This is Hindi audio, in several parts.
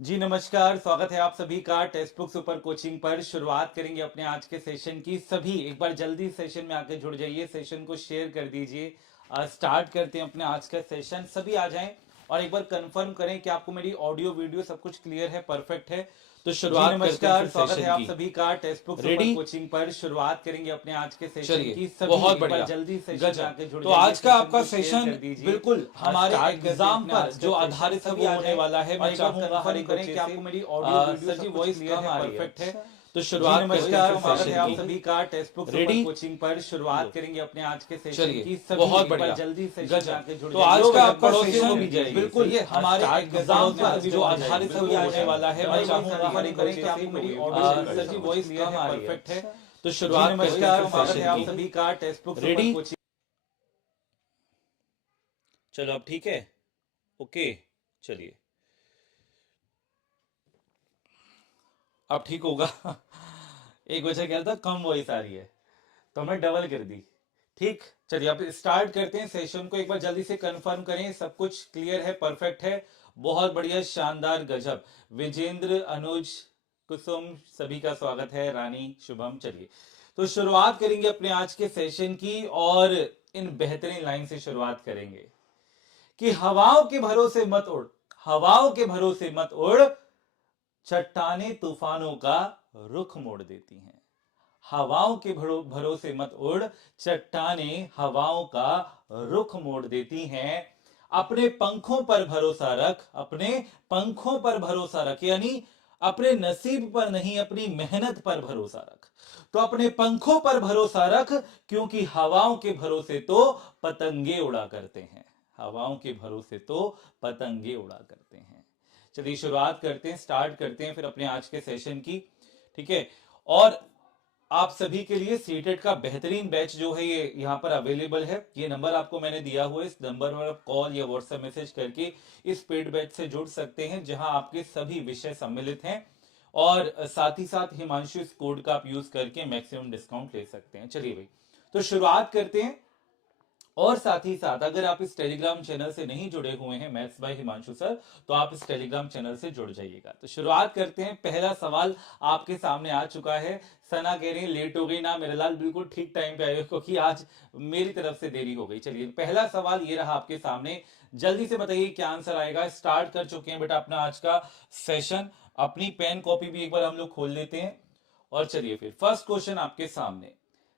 जी नमस्कार, स्वागत है आप सभी का टेक्स्ट बुक सुपर कोचिंग पर। शुरुआत करेंगे अपने आज के सेशन की। सभी एक बार जल्दी सेशन में आके जुड़ जाइए, सेशन को शेयर कर दीजिए। स्टार्ट करते हैं अपने आज का सेशन। सभी आ जाएं और एक बार कंफर्म करें कि आपको मेरी ऑडियो वीडियो सब कुछ क्लियर है, परफेक्ट है। तो जी शुरुआत करते हैं नमस्कार, फिर स्वागत है सेशन आप की। सभी का text book super ready? Coaching पर। शुरुआत करेंगे अपने आज के सेशन चलिए, की। सभी बहुत एक बार बढ़िया, जल्दी सेशन में गजब। आके जुड़ तो जाइए, आज का सेशन आपका को शेयर सेशन कर दीजिए। बिल्कुल हमारे स्टार्ट करते हैं एग्जाम अपने पर आज जो का सेशन। आधारित है सभी वो आ होने जाएं वाला है। और मैं एक बार चाहूंगा हर कंफर्म एक करें बच्चे कि से आपको मेरी ऑडियो वीडियो सर जी सब कुछ वॉइस क्लियर कम है, आ रही है। परफेक्ट है। तो तो जी शुरुआत करते हैं नमस्कार, फिर स्वागत है सेशन आप की। सभी का text book super ready? Coaching पर। शुरुआत करेंगे अपने आज के सेशन चलिए, की। सभी बहुत एक बार बढ़िया, जल्दी सेशन में गजब। आके जुड़ तो जाइए, आज का सेशन आपका को शेयर सेशन कर दीजिए। बिल्कुल सही है, हमारे स्टार्ट एग्जाम अपने पर आज जो का आधारित है बिल्कुल वो आ होने जाए। वाला है। मैं डबल चाहूंगा हर कंफर्म एक करें बच्चे कि से आपको मेरी ऑडियो वीडियो सर जी सब कुछ वॉइस क्लियर कम है, आ रही है। परफेक्ट है। तो जी शुरुआत करते हैं नमस्कार, फिर स्वागत है सेशन आप की। सभी का text book super ready? Coaching. चलो अब ठीक है, ओके। चलिए, अब ठीक होगा। एक बच्चा कह रहा था कम वॉइस आ रही है, तो हमने डबल कर दी। ठीक, चलिए अब स्टार्ट करते हैं सेशन को। एक बार जल्दी से कंफर्म करें सब कुछ क्लियर है, परफेक्ट है। बहुत बढ़िया, शानदार, गजब। विजेंद्र, अनुज, कुसुम, सभी का स्वागत है। रानी, शुभम। चलिए, तो शुरुआत करेंगे अपने आज के सेशन की और इन बेहतरीन लाइन से शुरुआत करेंगे कि हवाओं के भरोसे मत उड़, हवाओं के भरोसे मत उड़, चट्टाने तूफानों का रुख मोड़ देती हैं। हवाओं के भरोसे मत उड़, चट्टाने हवाओं का रुख मोड़ देती हैं। अपने पंखों पर भरोसा रख, अपने पंखों पर भरोसा रख, यानी अपने नसीब पर नहीं, अपनी मेहनत पर भरोसा रख। तो अपने पंखों पर भरोसा रख, क्योंकि हवाओं के भरोसे तो पतंगे उड़ा करते हैं। हवाओं के भरोसे तो पतंगे उड़ा करते हैं। चलिए शुरुआत करते हैं, स्टार्ट करते हैं फिर अपने आज के सेशन की। ठीक है, और आप सभी के लिए सीटेट का बेहतरीन बैच जो है ये यहाँ पर अवेलेबल है। ये नंबर आपको मैंने दिया हुआ है, इस नंबर पर आप कॉल या व्हाट्सएप मैसेज करके इस पेड बैच से जुड़ सकते हैं, जहां आपके सभी विषय सम्मिलित हैं। और साथ ही साथ हिमांशु इस कोड का आप यूज करके मैक्सिमम डिस्काउंट ले सकते हैं। चलिए भाई, तो शुरुआत करते हैं। और साथ ही साथ अगर आप इस टेलीग्राम चैनल से नहीं जुड़े हुए हैं मैथ्स बाय हिमांशु सर, तो आप इस टेलीग्राम चैनल से जुड़ जाइएगा। तो शुरुआत करते हैं। पहला सवाल आपके सामने आ चुका है। सना कह रही है लेट हो गई ना मेरे लाल, बिल्कुल ठीक टाइम पे आए हो, क्योंकि आज मेरी तरफ से देरी हो गई। चलिए पहला सवाल ये रहा आपके सामने, जल्दी से बताइए क्या आंसर आएगा। स्टार्ट कर चुके हैं बेटा अपना आज का सेशन। अपनी पेन कॉपी भी एक बार हम लोग खोल लेते हैं और चलिए फिर फर्स्ट क्वेश्चन आपके सामने।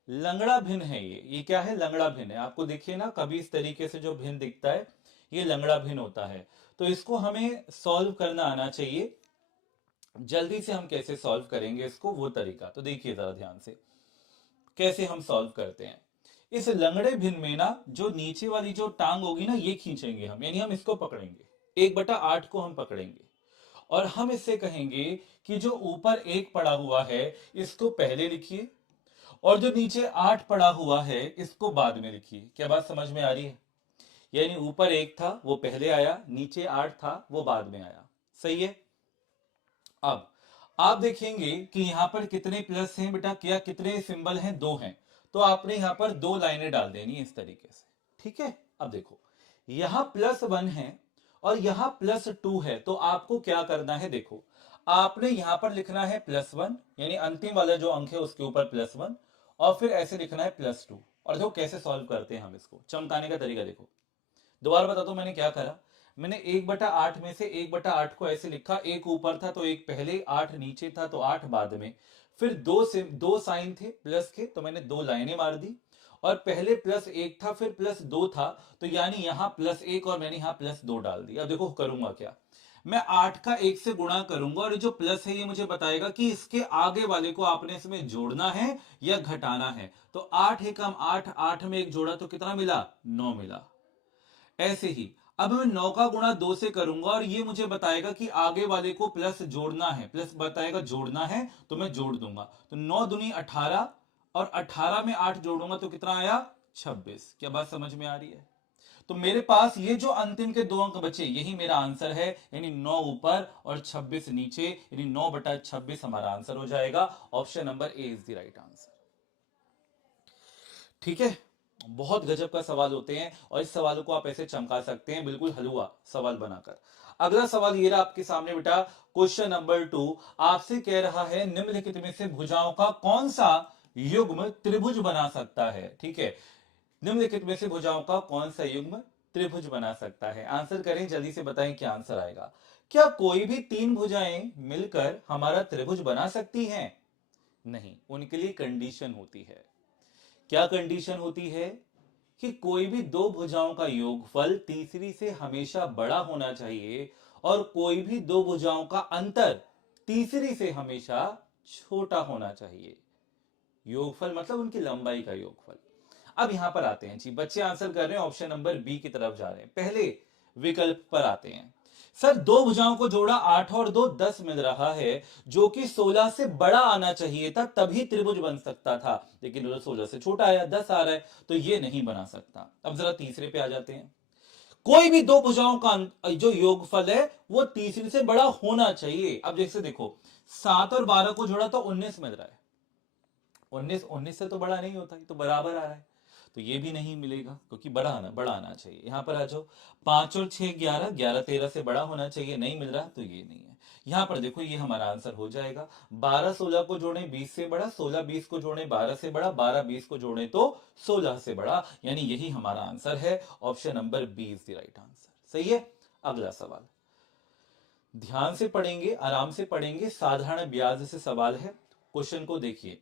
लंगड़ा भिन्न है ये क्या है? लंगड़ा भिन्न है। आपको देखिए ना, कभी इस तरीके से जो भिन्न दिखता है ये लंगड़ा भिन्न होता है। तो इसको हमें सॉल्व करना आना चाहिए। जल्दी से हम कैसे सॉल्व करेंगे इसको, वो तरीका तो देखिए जरा ध्यान से कैसे हम सॉल्व करते हैं। इस लंगड़े भिन्न में ना जो नीचे वाली जो टांग होगी ना, ये खींचेंगे हम, यानी हम इसको पकड़ेंगे, 1/8 को हम पकड़ेंगे और हम इससे कहेंगे कि जो ऊपर 1 पड़ा हुआ है इसको पहले लिखिए और जो नीचे 8 पड़ा हुआ है इसको बाद में लिखिए। क्या बात समझ में आ रही है? यानी ऊपर 1 था वो पहले आया, नीचे 8 था वो बाद में आया। सही है। अब आप देखेंगे कि यहां पर कितने प्लस हैं बेटा, क्या कितने सिंबल हैं? 2 हैं। तो आपने यहां पर 2 लाइनें डाल देनी इस तरीके से। ठीक है, अब देखो यहां +1 है और यहां +2 है, तो आपको क्या करना है? देखो आपने यहां पर लिखना है +1, यानी अंतिम वाला जो अंक है उसके ऊपर +1, और फिर ऐसे लिखना है +2। और देखो कैसे सॉल्व करते हैं हम इसको, चमकाने का तरीका देखो। दोबारा बता दो मैंने क्या करा। मैंने 1/8 में से 1/8 को ऐसे लिखा, 1 ऊपर था तो 1 पहले, 8 नीचे था तो 8 बाद में। फिर दो साइन थे प्लस के, तो मैंने 2 लाइनें मार दी। और पहले +1 था फिर +2 था, तो यानी यहां +1 और मैंने यहां +2 डाल दिया। अब देखो करूंगा क्या, मैं 8 का 1 से गुणा करूंगा और जो प्लस है ये मुझे बताएगा कि इसके आगे वाले को आपने इसमें जोड़ना है या घटाना है। तो 8 एकम 8, 8 में 1 जोड़ा तो कितना मिला? 9 मिला। ऐसे ही अब मैं 9 का गुणा 2 से करूंगा और ये मुझे बताएगा कि आगे वाले को प्लस जोड़ना है, प्लस बताएगा जोड़ना है तो मैं जोड़ दूंगा। तो 9 दूनी 18 और 18 में 8 जोड़ूंगा तो कितना आया? 26। क्या बात समझ में आ रही है? तो मेरे पास ये जो अंतिम के 2 अंक बचे यही मेरा आंसर है, यानी 9 ऊपर और 26 नीचे, यानी 9/26 हमारा आंसर हो जाएगा। Option number A is the right answer. ठीक है, बहुत गजब का सवाल होते हैं और इस सवालों को आप ऐसे चमका सकते हैं, बिल्कुल हलवा सवाल बनाकर। अगला सवाल ये रहा आपके सामने बेटा, क्वेश्चन नंबर 2 आपसे कह रहा है निम्नलिखित में से भुजाओं का कौन सा युग्म त्रिभुज बना सकता है। ठीक है, निम्नलिखित में से भुजाओं का कौन सा युग्म त्रिभुज बना सकता है। आंसर करें, जल्दी से बताएं क्या आंसर आएगा। क्या कोई भी तीन भुजाएं मिलकर हमारा त्रिभुज बना सकती हैं? नहीं, उनके लिए कंडीशन होती है। क्या कंडीशन होती है? कि कोई भी दो भुजाओं का योगफल तीसरी से हमेशा बड़ा होना चाहिए और कोई भी दो भुजाओं का अंतर तीसरी से हमेशा छोटा होना चाहिए। योगफल मतलब उनकी लंबाई का योगफल। अब यहां पर आते हैं जी, बच्चे आंसर कर रहे हैं, ऑप्शन नंबर बी की तरफ जा रहे हैं। पहले विकल्प पर आते हैं। सर, दो भुजाओं को जोड़ा 8 और 2 10 मिल रहा है, जो कि 16 से बड़ा आना चाहिए था, तभी त्रिभुज बन सकता था, लेकिन वो 16 से छोटा आया, 10 आ रहा है, तो ये नहीं बना सकता। अब जरा तीसरे पे आ जाते हैं। कोई भी दो भुजाओं का जो योगफल है वो तीसरी से बड़ा होना चाहिए। अब जैसे देखो, 7 और 12 को जोड़ा तो 19 मिल रहा है, 19 से तो बड़ा नहीं होता, तो बराबर आ रहा है, तो ये भी नहीं मिलेगा क्योंकि बड़ा आना चाहिए। यहां पर आ जाओ, 5 और 6 11, 11 13 से बड़ा होना चाहिए, नहीं मिल रहा, तो ये नहीं है। यहां पर देखो, ये हमारा आंसर हो जाएगा। 12 16 को जोड़े 20 से बड़ा, 16 20 को जोड़े 12 से बड़ा, 12 20 को जोड़े तो 16 से बड़ा, यानी यही हमारा आंसर है। Option number B is the right answer. सही है। अगला सवाल ध्यान से पढ़ेंगे, आराम से पढ़ेंगे, साधारण ब्याज से सवाल है। क्वेश्चन को देखिए,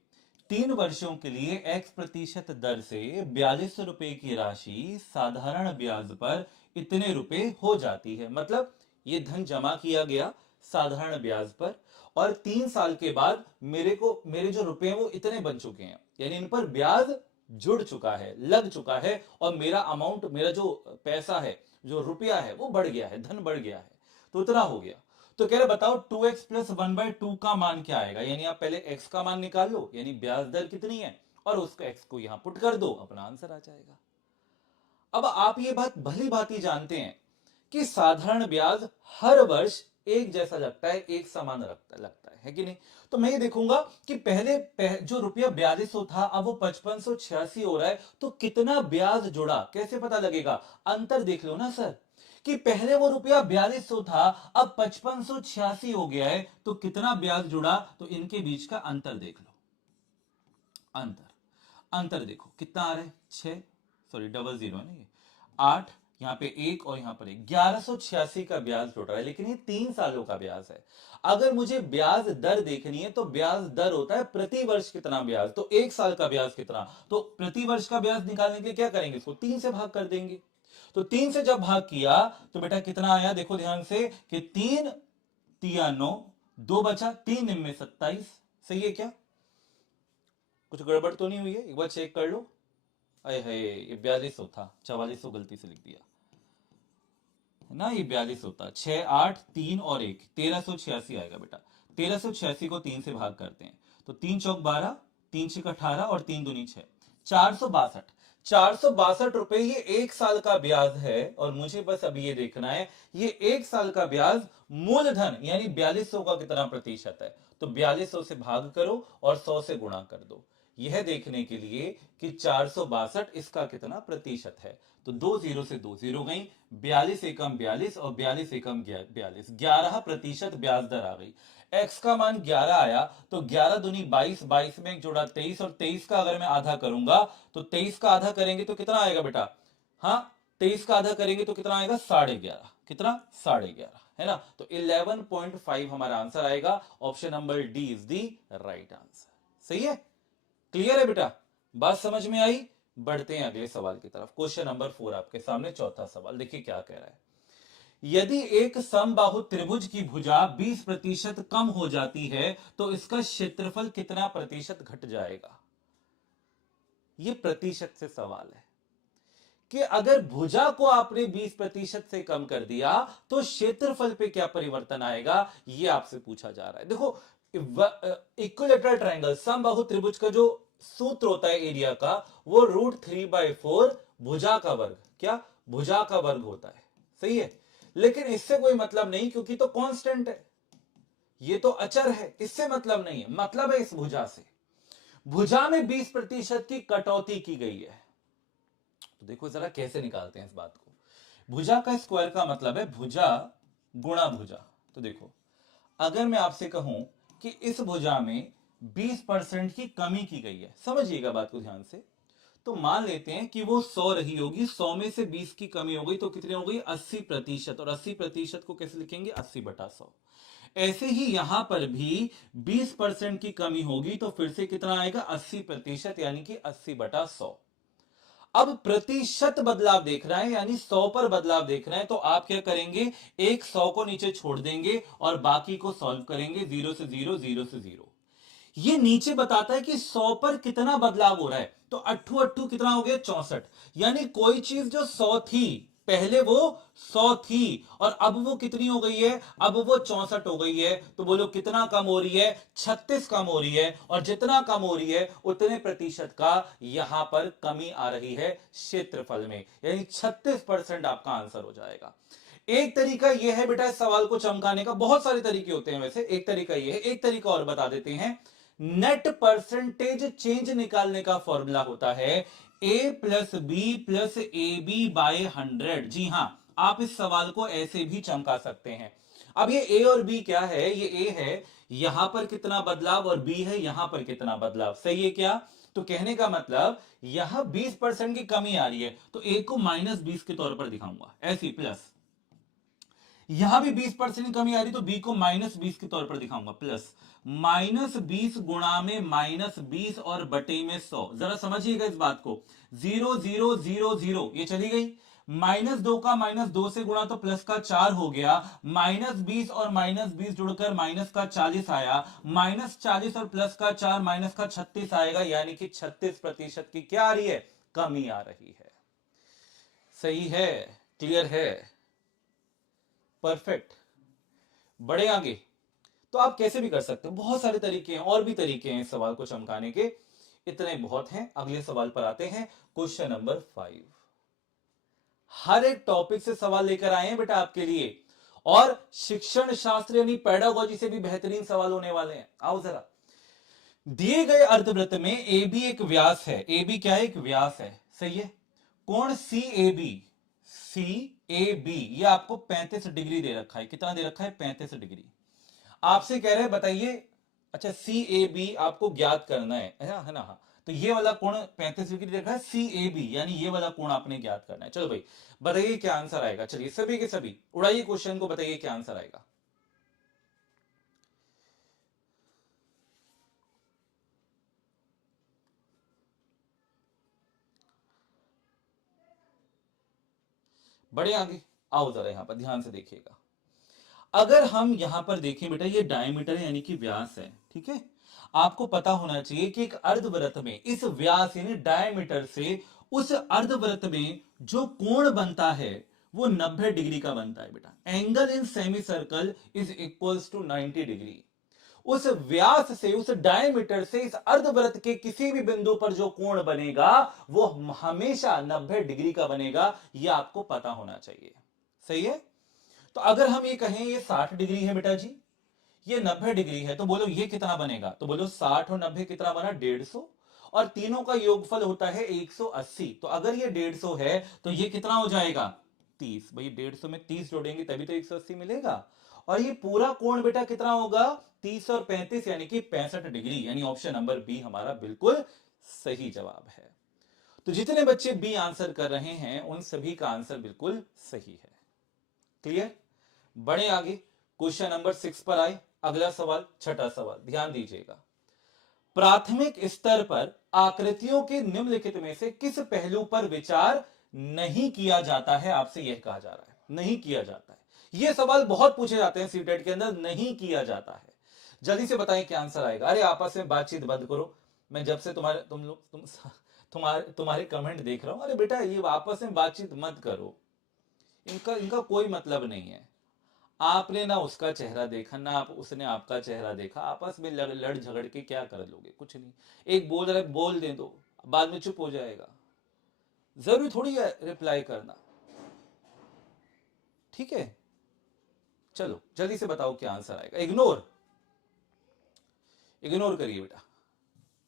3 वर्षों के लिए x% दर से 42 रुपए की राशि साधारण ब्याज पर इतने रुपए हो जाती है। मतलब ये धन जमा किया गया साधारण ब्याज पर और 3 साल के बाद मेरे जो रुपए हैं वो इतने बन चुके हैं, यानी इन पर ब्याज जुड़ चुका है, लग चुका है, और मेरा अमाउंट, मेरा जो पैसा है, जो रुपया है, वो बढ़ गया है, धन बढ़ गया है, तो इतना हो गया। तो कह रहे बताओ 2x प्लस 1/2 का मान क्या आएगा। यानी आप पहले x का मान निकाल लो, यानी ब्याज दर कितनी है, और उसको x को यहां पुट कर दो, अपना आंसर आ जाएगा। अब आप ये बात भली भांति जानते हैं कि साधारण ब्याज हर वर्ष एक जैसा लगता है, एक समान लगता है कि नहीं। तो मैं ये देखूंगा कि जो रुपया 4200 था, अब वो 5586 हो रहा है, तो कितना ब्याज जुड़ा, कैसे पता लगेगा? अंतर देख लो ना सर, कि पहले वो रुपया 4200 था, अब 5586 हो गया है, तो कितना ब्याज जुड़ा, तो इनके बीच का अंतर देख लो। अंतर देखो कितना आ रहा है, 6, सॉरी डबल जीरो नहीं, 8, यहां पे 1 और यहां पर 1, 1186 का ब्याज जुड़ रहा है, लेकिन ये 3 सालों का ब्याज है। अगर मुझे ब्याज दर देखनी है तो ब्याज दर होता है प्रति वर्ष कितना ब्याज, तो 1 साल का ब्याज कितना, तो प्रति वर्ष का ब्याज निकालने के लिए क्या करेंगे, इसको 3 से भाग कर देंगे। तो 3 से जब भाग किया तो बेटा कितना आया, देखो ध्यान से, कि 3 3 9, 2 बचा, 3 में 27। सही है क्या? कुछ गड़बड़ तो नहीं हुई है? एक बार चेक कर लो। अरे है, ये 4200 था, 4400 गलती से लिख दिया है ना, ये 4200 था। 6 8 3 और 1, 1386 आएगा बेटा। 1386 को 3 से भाग करते हैं तो 3 चौक 12, 3 छक 18 और 3 दूनी 6, 462। 462 रुपए ये 1 साल का ब्याज है, और मुझे बस अभी ये देखना है, ये 1 साल का ब्याज मूलधन यानी 4200 का कितना प्रतिशत है, तो 4200 से भाग करो और 100 से गुणा कर दो, यह देखने के लिए कि 462 इसका कितना प्रतिशत है। तो 2 जीरो से 2 जीरो गई, 42 एकम 42 और 42 एकम 42, 11% ब्याज दर आ गई। x का मान 11 आया, तो 11 दूनी 22, 22 में एक जोड़ा 23, और 23 का अगर मैं आधा करूंगा तो 23 का आधा करेंगे तो कितना आएगा बेटा, हाँ 23 का आधा करेंगे तो कितना आएगा, 11.5, कितना 11.5 है ना। तो 11.5 हमारा आंसर आएगा। Option number D is the right answer. सही है, क्लियर है बेटा, बात समझ में आई। बढ़ते हैं अगले सवाल की तरफ। क्वेश्चन नंबर 4 आपके सामने, चौथा सवाल देखिए क्या कह रहा है। यदि एक समबाहु त्रिभुज की भुजा 20% कम हो जाती है तो इसका क्षेत्रफल कितना प्रतिशत घट जाएगा। यह प्रतिशत से सवाल है कि अगर भुजा को आपने 20% से कम कर दिया तो क्षेत्रफल पे क्या परिवर्तन आएगा, यह आपसे पूछा जा रहा है। देखो, इक्विलेटरल ट्रायंगल समबाहु त्रिभुज का जो सूत्र होता है एरिया का, वो √3/4 भुजा का वर्ग, क्या भुजा का वर्ग होता है। सही है, लेकिन इससे कोई मतलब नहीं, क्योंकि तो कांस्टेंट है, ये तो अचर है, इससे मतलब नहीं है। मतलब है इस भुजा से, भुजा में 20% की कटौती की गई है। तो देखो जरा कैसे निकालते हैं इस बात को। भुजा का स्क्वायर का मतलब है भुजा गुणा भुजा। तो देखो, अगर मैं आपसे कहूं कि इस भुजा में 20% की कमी की गई है, समझिएगा बात को ध्यान से, तो मान लेते हैं कि वो 100 रही होगी, 100 में से 20 की कमी हो गई तो कितनी हो गई 80%, और 80% को कैसे लिखेंगे 80/100। ऐसे ही यहां पर भी 20% की कमी होगी तो फिर से कितना आएगा 80%, यानी कि 80/100। अब प्रतिशत बदलाव देख रहा है, यानी 100 पर बदलाव देख रहे हैं, तो आप क्या करेंगे, एक 100 को नीचे छोड़ देंगे और बाकी को सॉल्व करेंगे, 0 से 0, 0 से 0। ये नीचे बताता है कि 100 पर कितना बदलाव हो रहा है, तो अट्ठू अट्ठू कितना हो गया 64, यानी कोई चीज जो 100 थी, पहले वो 100 थी और अब वो कितनी हो गई है, अब वो 64 हो गई है। तो बोलो कितना कम हो रही है, 36 कम हो रही है, और जितना कम हो रही है उतने प्रतिशत का यहां पर कमी आ रही है क्षेत्रफल में, यानी 36% आपका आंसर हो जाएगा। एक तरीका यह है बेटा इस सवाल को चमकाने का, बहुत सारे तरीके होते हैं वैसे, एक तरीका यह है, एक तरीका और बता देते हैं। नेट परसेंटेज चेंज निकालने का फॉर्मूला होता है a plus B plus A B by 100। जी हां, आप इस सवाल को ऐसे भी चमका सकते हैं। अब ये a और b क्या है, ये a है, यहां पर कितना बदलाव, और b है यहां पर कितना बदलाव, सही है क्या? तो कहने का मतलब यहां 20% की कमी आ रही है, तो a को -20 के तौर पर दिखाऊंगा, ऐसी प्लस। यहां भी 20% की कमी आ रही तो b को -20 के तौर पर दिखाऊंगा, प्लस। -20 गुणा में -20 और बटे में 100। जरा समझिएगा इस बात को, 0 0 0 0 ये चली गई, -2 का -2 से गुणा तो प्लस का 4 हो गया, -20 और -20 जुड़कर माइनस का 40 आया, -40 और प्लस का 4 माइनस का 36 आएगा, यानी कि 36% की क्या आ रही है, कमी आ रही है। सही है, क्लियर है, परफेक्ट। बड़े आगे तो आप कैसे भी कर सकते हो, बहुत सारे तरीके हैं, और भी तरीके हैं इस सवाल को चमकाने के, इतने बहुत हैं। अगले सवाल पर आते हैं, क्वेश्चन नंबर 5। हर एक टॉपिक से सवाल लेकर आए हैं बेटा आपके लिए, और शिक्षण शास्त्र यानी पेडागोजी से भी बेहतरीन सवाल होने वाले हैं। आओ जरा, दिए गए अर्धवृत्त में ए बी एक व्यास है, ए बी क्या है, एक व्यास है, सही है। कोण सी A B, C A B ये आपको 35 डिग्री दे रखा है, कितना दे रखा है, 35 डिग्री। आपसे कह रहे हैं बताइए, अच्छा सी ए बी आपको ज्ञात करना है ना, हाँ। तो ये वाला कोण 35 डिग्री रखा है, सी ए बी यानी ये वाला कोण आपने ज्ञात करना है। चलो भाई बताइए क्या आंसर आएगा, चलिए सभी के सभी उड़ाइए क्वेश्चन को, बताइए क्या आंसर आएगा। बड़े आगे आओ जरा, यहां पर ध्यान से देखिएगा। अगर हम यहां पर देखें बेटा, ये डायमीटर है यानी कि व्यास है, ठीक है। आपको पता होना चाहिए कि एक अर्धवृत्त में इस व्यास यानी डायमीटर से उस अर्धवृत्त में जो कोण बनता है वो 90 डिग्री का बनता है बेटा। Angle in semi circle is equals to 90 degree. उस व्यास से, उस डायमीटर से इस अर्धवृत्त के किसी भी बिंदु पर जो कोण बनेगा वो हमेशा 90 डिग्री का बनेगा, यह आपको पता होना चाहिए, सही है। तो अगर हम ये कहें ये 60 डिग्री है बेटा जी, ये 90 डिग्री है, तो बोलो ये कितना बनेगा, तो बोलो 60 और 90 कितना बना, 150, और तीनों का योगफल होता है 180। तो अगर ये 150 है तो ये कितना हो जाएगा, 30। भाई 150 में 30 जोड़ेंगे तभी तो 180 मिलेगा। और ये पूरा कोण बेटा कितना होगा, 30 और 35 यानी कि 65 डिग्री, यानी ऑप्शन नंबर बी हमारा बिल्कुल सही जवाब है। तो जितने बच्चे बी आंसर कर रहे हैं उन सभी का आंसर बिल्कुल सही है। क्लियर, बड़े आगे क्वेश्चन नंबर 6 पर आए। अगला सवाल, छठा सवाल, ध्यान दीजिएगा। प्राथमिक स्तर पर आकृतियों के निम्नलिखित में से किस पहलू पर विचार नहीं किया जाता है, आपसे यह कहा जा रहा है, नहीं किया जाता है। यह सवाल बहुत पूछे जाते हैं सीटेट के अंदर, नहीं किया जाता है। जल्दी से बताएं क्या आंसर आएगा। अरे आपस में बातचीत बंद करो, मैं जब से तुम्हारे कमेंट देख रहा हूं। अरे बेटा ये आपस में बातचीत मत करो, इनका कोई मतलब नहीं है। आपने ना उसका चेहरा देखा ना उसने आपका चेहरा देखा, आपस में लड़ झगड़ के क्या कर लोगे, कुछ नहीं। एक बोल रहा है बोल दे दो, बाद में चुप हो जाएगा, जरूरी थोड़ी है रिप्लाई करना, ठीक है। चलो जल्दी से बताओ क्या आंसर आएगा। इग्नोर करिए बेटा,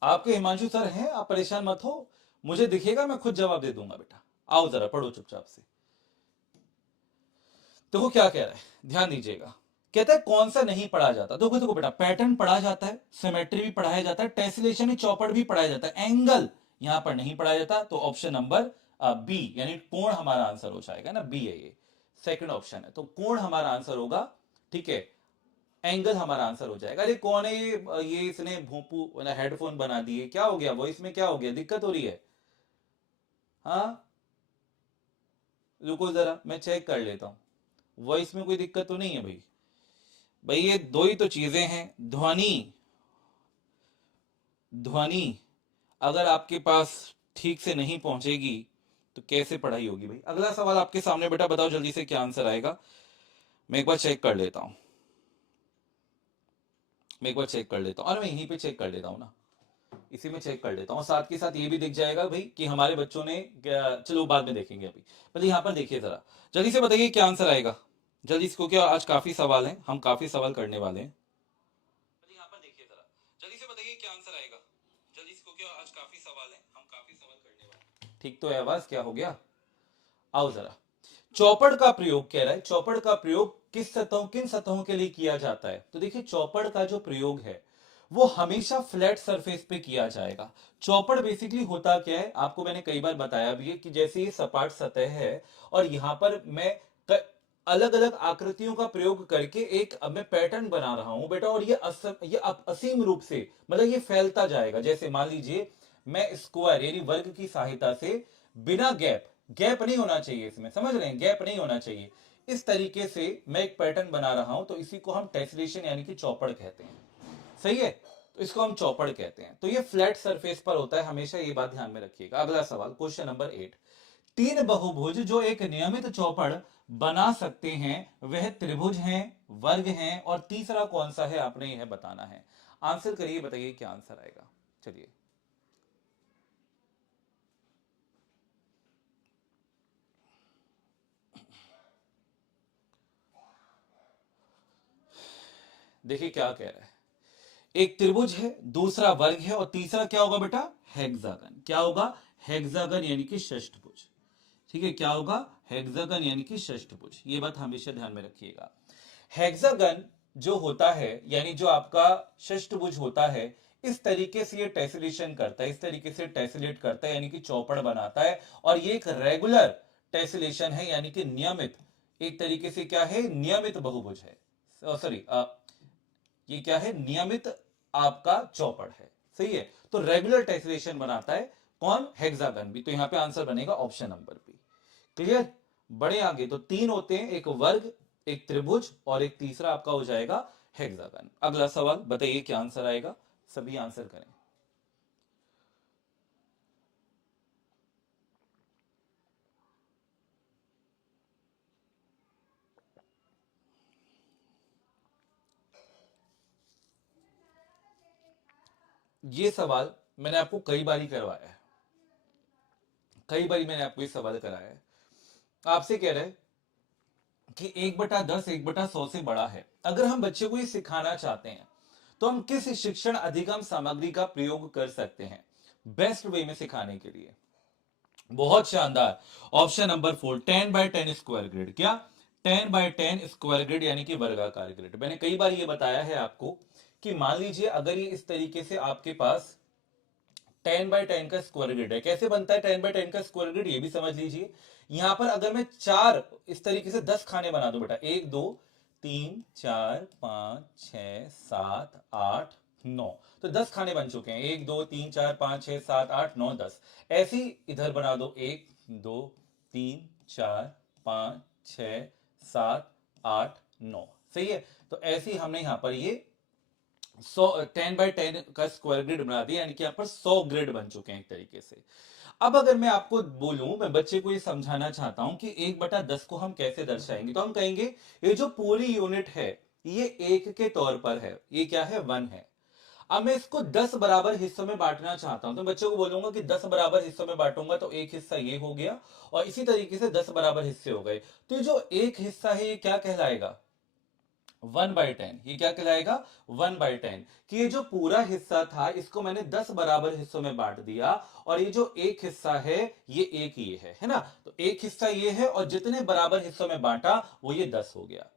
आपके हिमांशु सर हैं, आप परेशान मत हो, मुझे दिखेगा मैं खुद जवाब दे दूंगा बेटा। आओ जरा पढ़ो चुपचाप से। देखो क्या कह रहा है, ध्यान दीजिएगा। कहता है कौन सा नहीं पढ़ा जाता। देखो देखो बेटा, पैटर्न पढ़ा जाता है, सिमेट्री भी पढ़ाया जाता है, टेसिलेशन चौपड़ भी पढ़ाया जाता है, एंगल यहां पर नहीं पढ़ाया जाता। तो ऑप्शन नंबर बी यानी कोण हमारा आंसर हो जाएगा ना, बी है ये, सेकंड ऑप्शन है। तो कोण हमारा आंसर होगा, ठीक है, एंगल हमारा आंसर हो जाएगा। अरे कौन है ये इसने भोंपू हेडफोन बना दिए, क्या हो गया, वॉइस में क्या हो गया, दिक्कत हो रही है? हाँ रुको जरा मैं चेक कर लेता हूं, वॉइस में कोई दिक्कत तो नहीं है भाई? भाई ये दो ही तो चीजें हैं, ध्वनि, ध्वनि अगर आपके पास ठीक से नहीं पहुंचेगी तो कैसे पढ़ाई होगी भाई? अगला सवाल आपके सामने बेटा, बताओ जल्दी से क्या आंसर आएगा। मैं एक बार चेक कर लेता हूं, मैं एक बार चेक कर लेता हूं, और मैं यहीं पे चेक कर लेता हूं ना, इसी में चेक कर लेता हूं, साथ के साथ ये भी दिख जाएगा भाई कि हमारे बच्चों ने चलो बाद में देखेंगे, अभी पहले यहाँ पर देखिए जरा, जल्दी से बताइए क्या आंसर आएगा जल्दी से, क्योंकि आज काफी सवाल हैं, हम काफी सवाल करने वाले हैं। यहाँ पर देखिए जरा, जल्दी से बताइए क्या आंसर आएगा जल्दी से, क्योंकि आज काफी सवाल हैं, हम काफी सवाल करने वाले हैं। ठीक तो है आवाज, क्या हो गया? आओ जरा, चौपड़ का प्रयोग कह रहा है, चौपड़ का प्रयोग किस सतहों, किन सतहों के लिए किया जाता है? तो देखिए चौपड़ का जो प्रयोग है वो हमेशा फ्लैट सरफेस पे किया जाएगा। चौपड़ बेसिकली होता क्या है, आपको मैंने कई बार बताया भी है कि जैसे ये सपाट सतह है और यहां पर मैं अलग अलग आकृतियों का प्रयोग करके एक अब मैं पैटर्न बना रहा हूं बेटा, और ये असीम रूप से मतलब ये फैलता जाएगा। जैसे मान लीजिए मैं स्क्वायर यानी वर्ग की सहायता से बिना गैप, गैप नहीं होना चाहिए इसमें, समझ रहे हैं, गैप नहीं होना चाहिए, इस तरीके से मैं एक पैटर्न बना रहा हूं, तो इसी को हम टेसलेशन यानी कि चौपड़ कहते हैं। सही है, तो इसको हम चौपड़ कहते हैं। तो ये फ्लैट सरफेस पर होता है, हमेशा ये बात ध्यान में रखिएगा। अगला सवाल, क्वेश्चन नंबर 8, तीन बहुभुज जो एक नियमित चौपड़ बना सकते हैं वह त्रिभुज हैं, वर्ग हैं, और तीसरा कौन सा है आपने यह बताना है। आंसर करिए, बताइए क्या आंसर आएगा। चलिए देखिए क्या कह रहा है, एक त्रिभुज है, दूसरा वर्ग है, और तीसरा क्या होगा बेटा, हेक्सागन। क्या होगा, हेक्सागन यानी कि षष्ठभुज। ठीक है, क्या होगा, हेक्सागन यानी कि षष्ठभुज। ये बात हमेशा ध्यान में रखिएगा। हेक्सागन जो होता है यानी जो आपका षष्ठभुज होता है, इस तरीके से ये टेसलेशन करता है, इस तरीके से टेसलेट करता है यानी कि चौपड़ बनाता है, और ये एक रेगुलर टेसलेशन है यानी कि नियमित, एक तरीके से क्या है, नियमित बहुभुज है, सॉरी ये क्या है, नियमित आपका चौपड़ है। सही है, तो रेगुलर टेसलेशन बनाता है कौन, हेक्सागन भी। तो यहां पे आंसर बनेगा ऑप्शन नंबर बी। क्लियर, बड़े आगे तो तीन होते हैं, एक वर्ग, एक त्रिभुज, और एक तीसरा आपका हो जाएगा हेक्सागन। अगला सवाल बताइए क्या आंसर आएगा, सभी आंसर करें। ये सवाल मैंने आपको कई बार ही करवाया है, कई बार मैंने आपको ये सवाल कराया है। आपसे कह रहे हैं कि 1/10 1/100 से बड़ा है। अगर हम बच्चे को ये सिखाना चाहते हैं तो हम किस शिक्षण अधिगम सामग्री का प्रयोग कर सकते हैं बेस्ट वे में सिखाने के लिए? बहुत शानदार, ऑप्शन नंबर 4, 10/10 स्क्वायर ग्रिड। क्या, 10/10 स्क्वायर ग्रिड यानी कि वर्गाकार ग्रिड। मैंने कई बार ये बताया है आपको कि मान लीजिए अगर ये इस तरीके से आपके पास 10/10 का स्क्वायर ग्रिड है, कैसे बनता है 10/10 का स्क्वायर ग्रिड, ये भी समझ लीजिए। यहां पर अगर मैं चार इस तरीके से 10 खाने बना दूं बेटा, 1 2 3 4 5 6 7 8 9, तो 10 खाने बन चुके हैं, 1 2 3 4 5 6 7 8 9 10। ऐसे ही इधर बना दो, 1 2 3 4 5 6 7 8 9। सही है, तो ऐसे ही हमने यहां पर ये 10/10 का स्क्वायर ग्रिड बना दिया, यानी कि यहाँ पर 100 ग्रिड बन चुके हैं एक तरीके से। अब अगर मैं आपको बोलूं, मैं बच्चे को ये समझाना चाहता हूं कि 1/10 को हम कैसे दर्शाएंगे, तो हम कहेंगे ये जो पूरी यूनिट है ये एक के तौर पर है, ये क्या है, 1 है। अब मैं इसको 10 बराबर हिस्सों में बांटना चाहता हूं, तो बच्चों को बोलूंगा कि 10 बराबर हिस्सों में बांटूंगा, तो एक हिस्सा ये हो गया, और इसी तरीके से 10 बराबर हिस्से हो गए। तो ये जो एक हिस्सा है ये क्या कहलाएगा, 1/10, ये क्या कहलाएगा? 1/10। कि ये जो पूरा हिस्सा था इसको मैंने 10 बराबर हिस्सों में बांट दिया, और ये जो एक हिस्सा है ये एक ये है ना? तो एक हिस्सा ये है और जितने बराबर हिस्सों में बांटा वो ये 10 हो गया।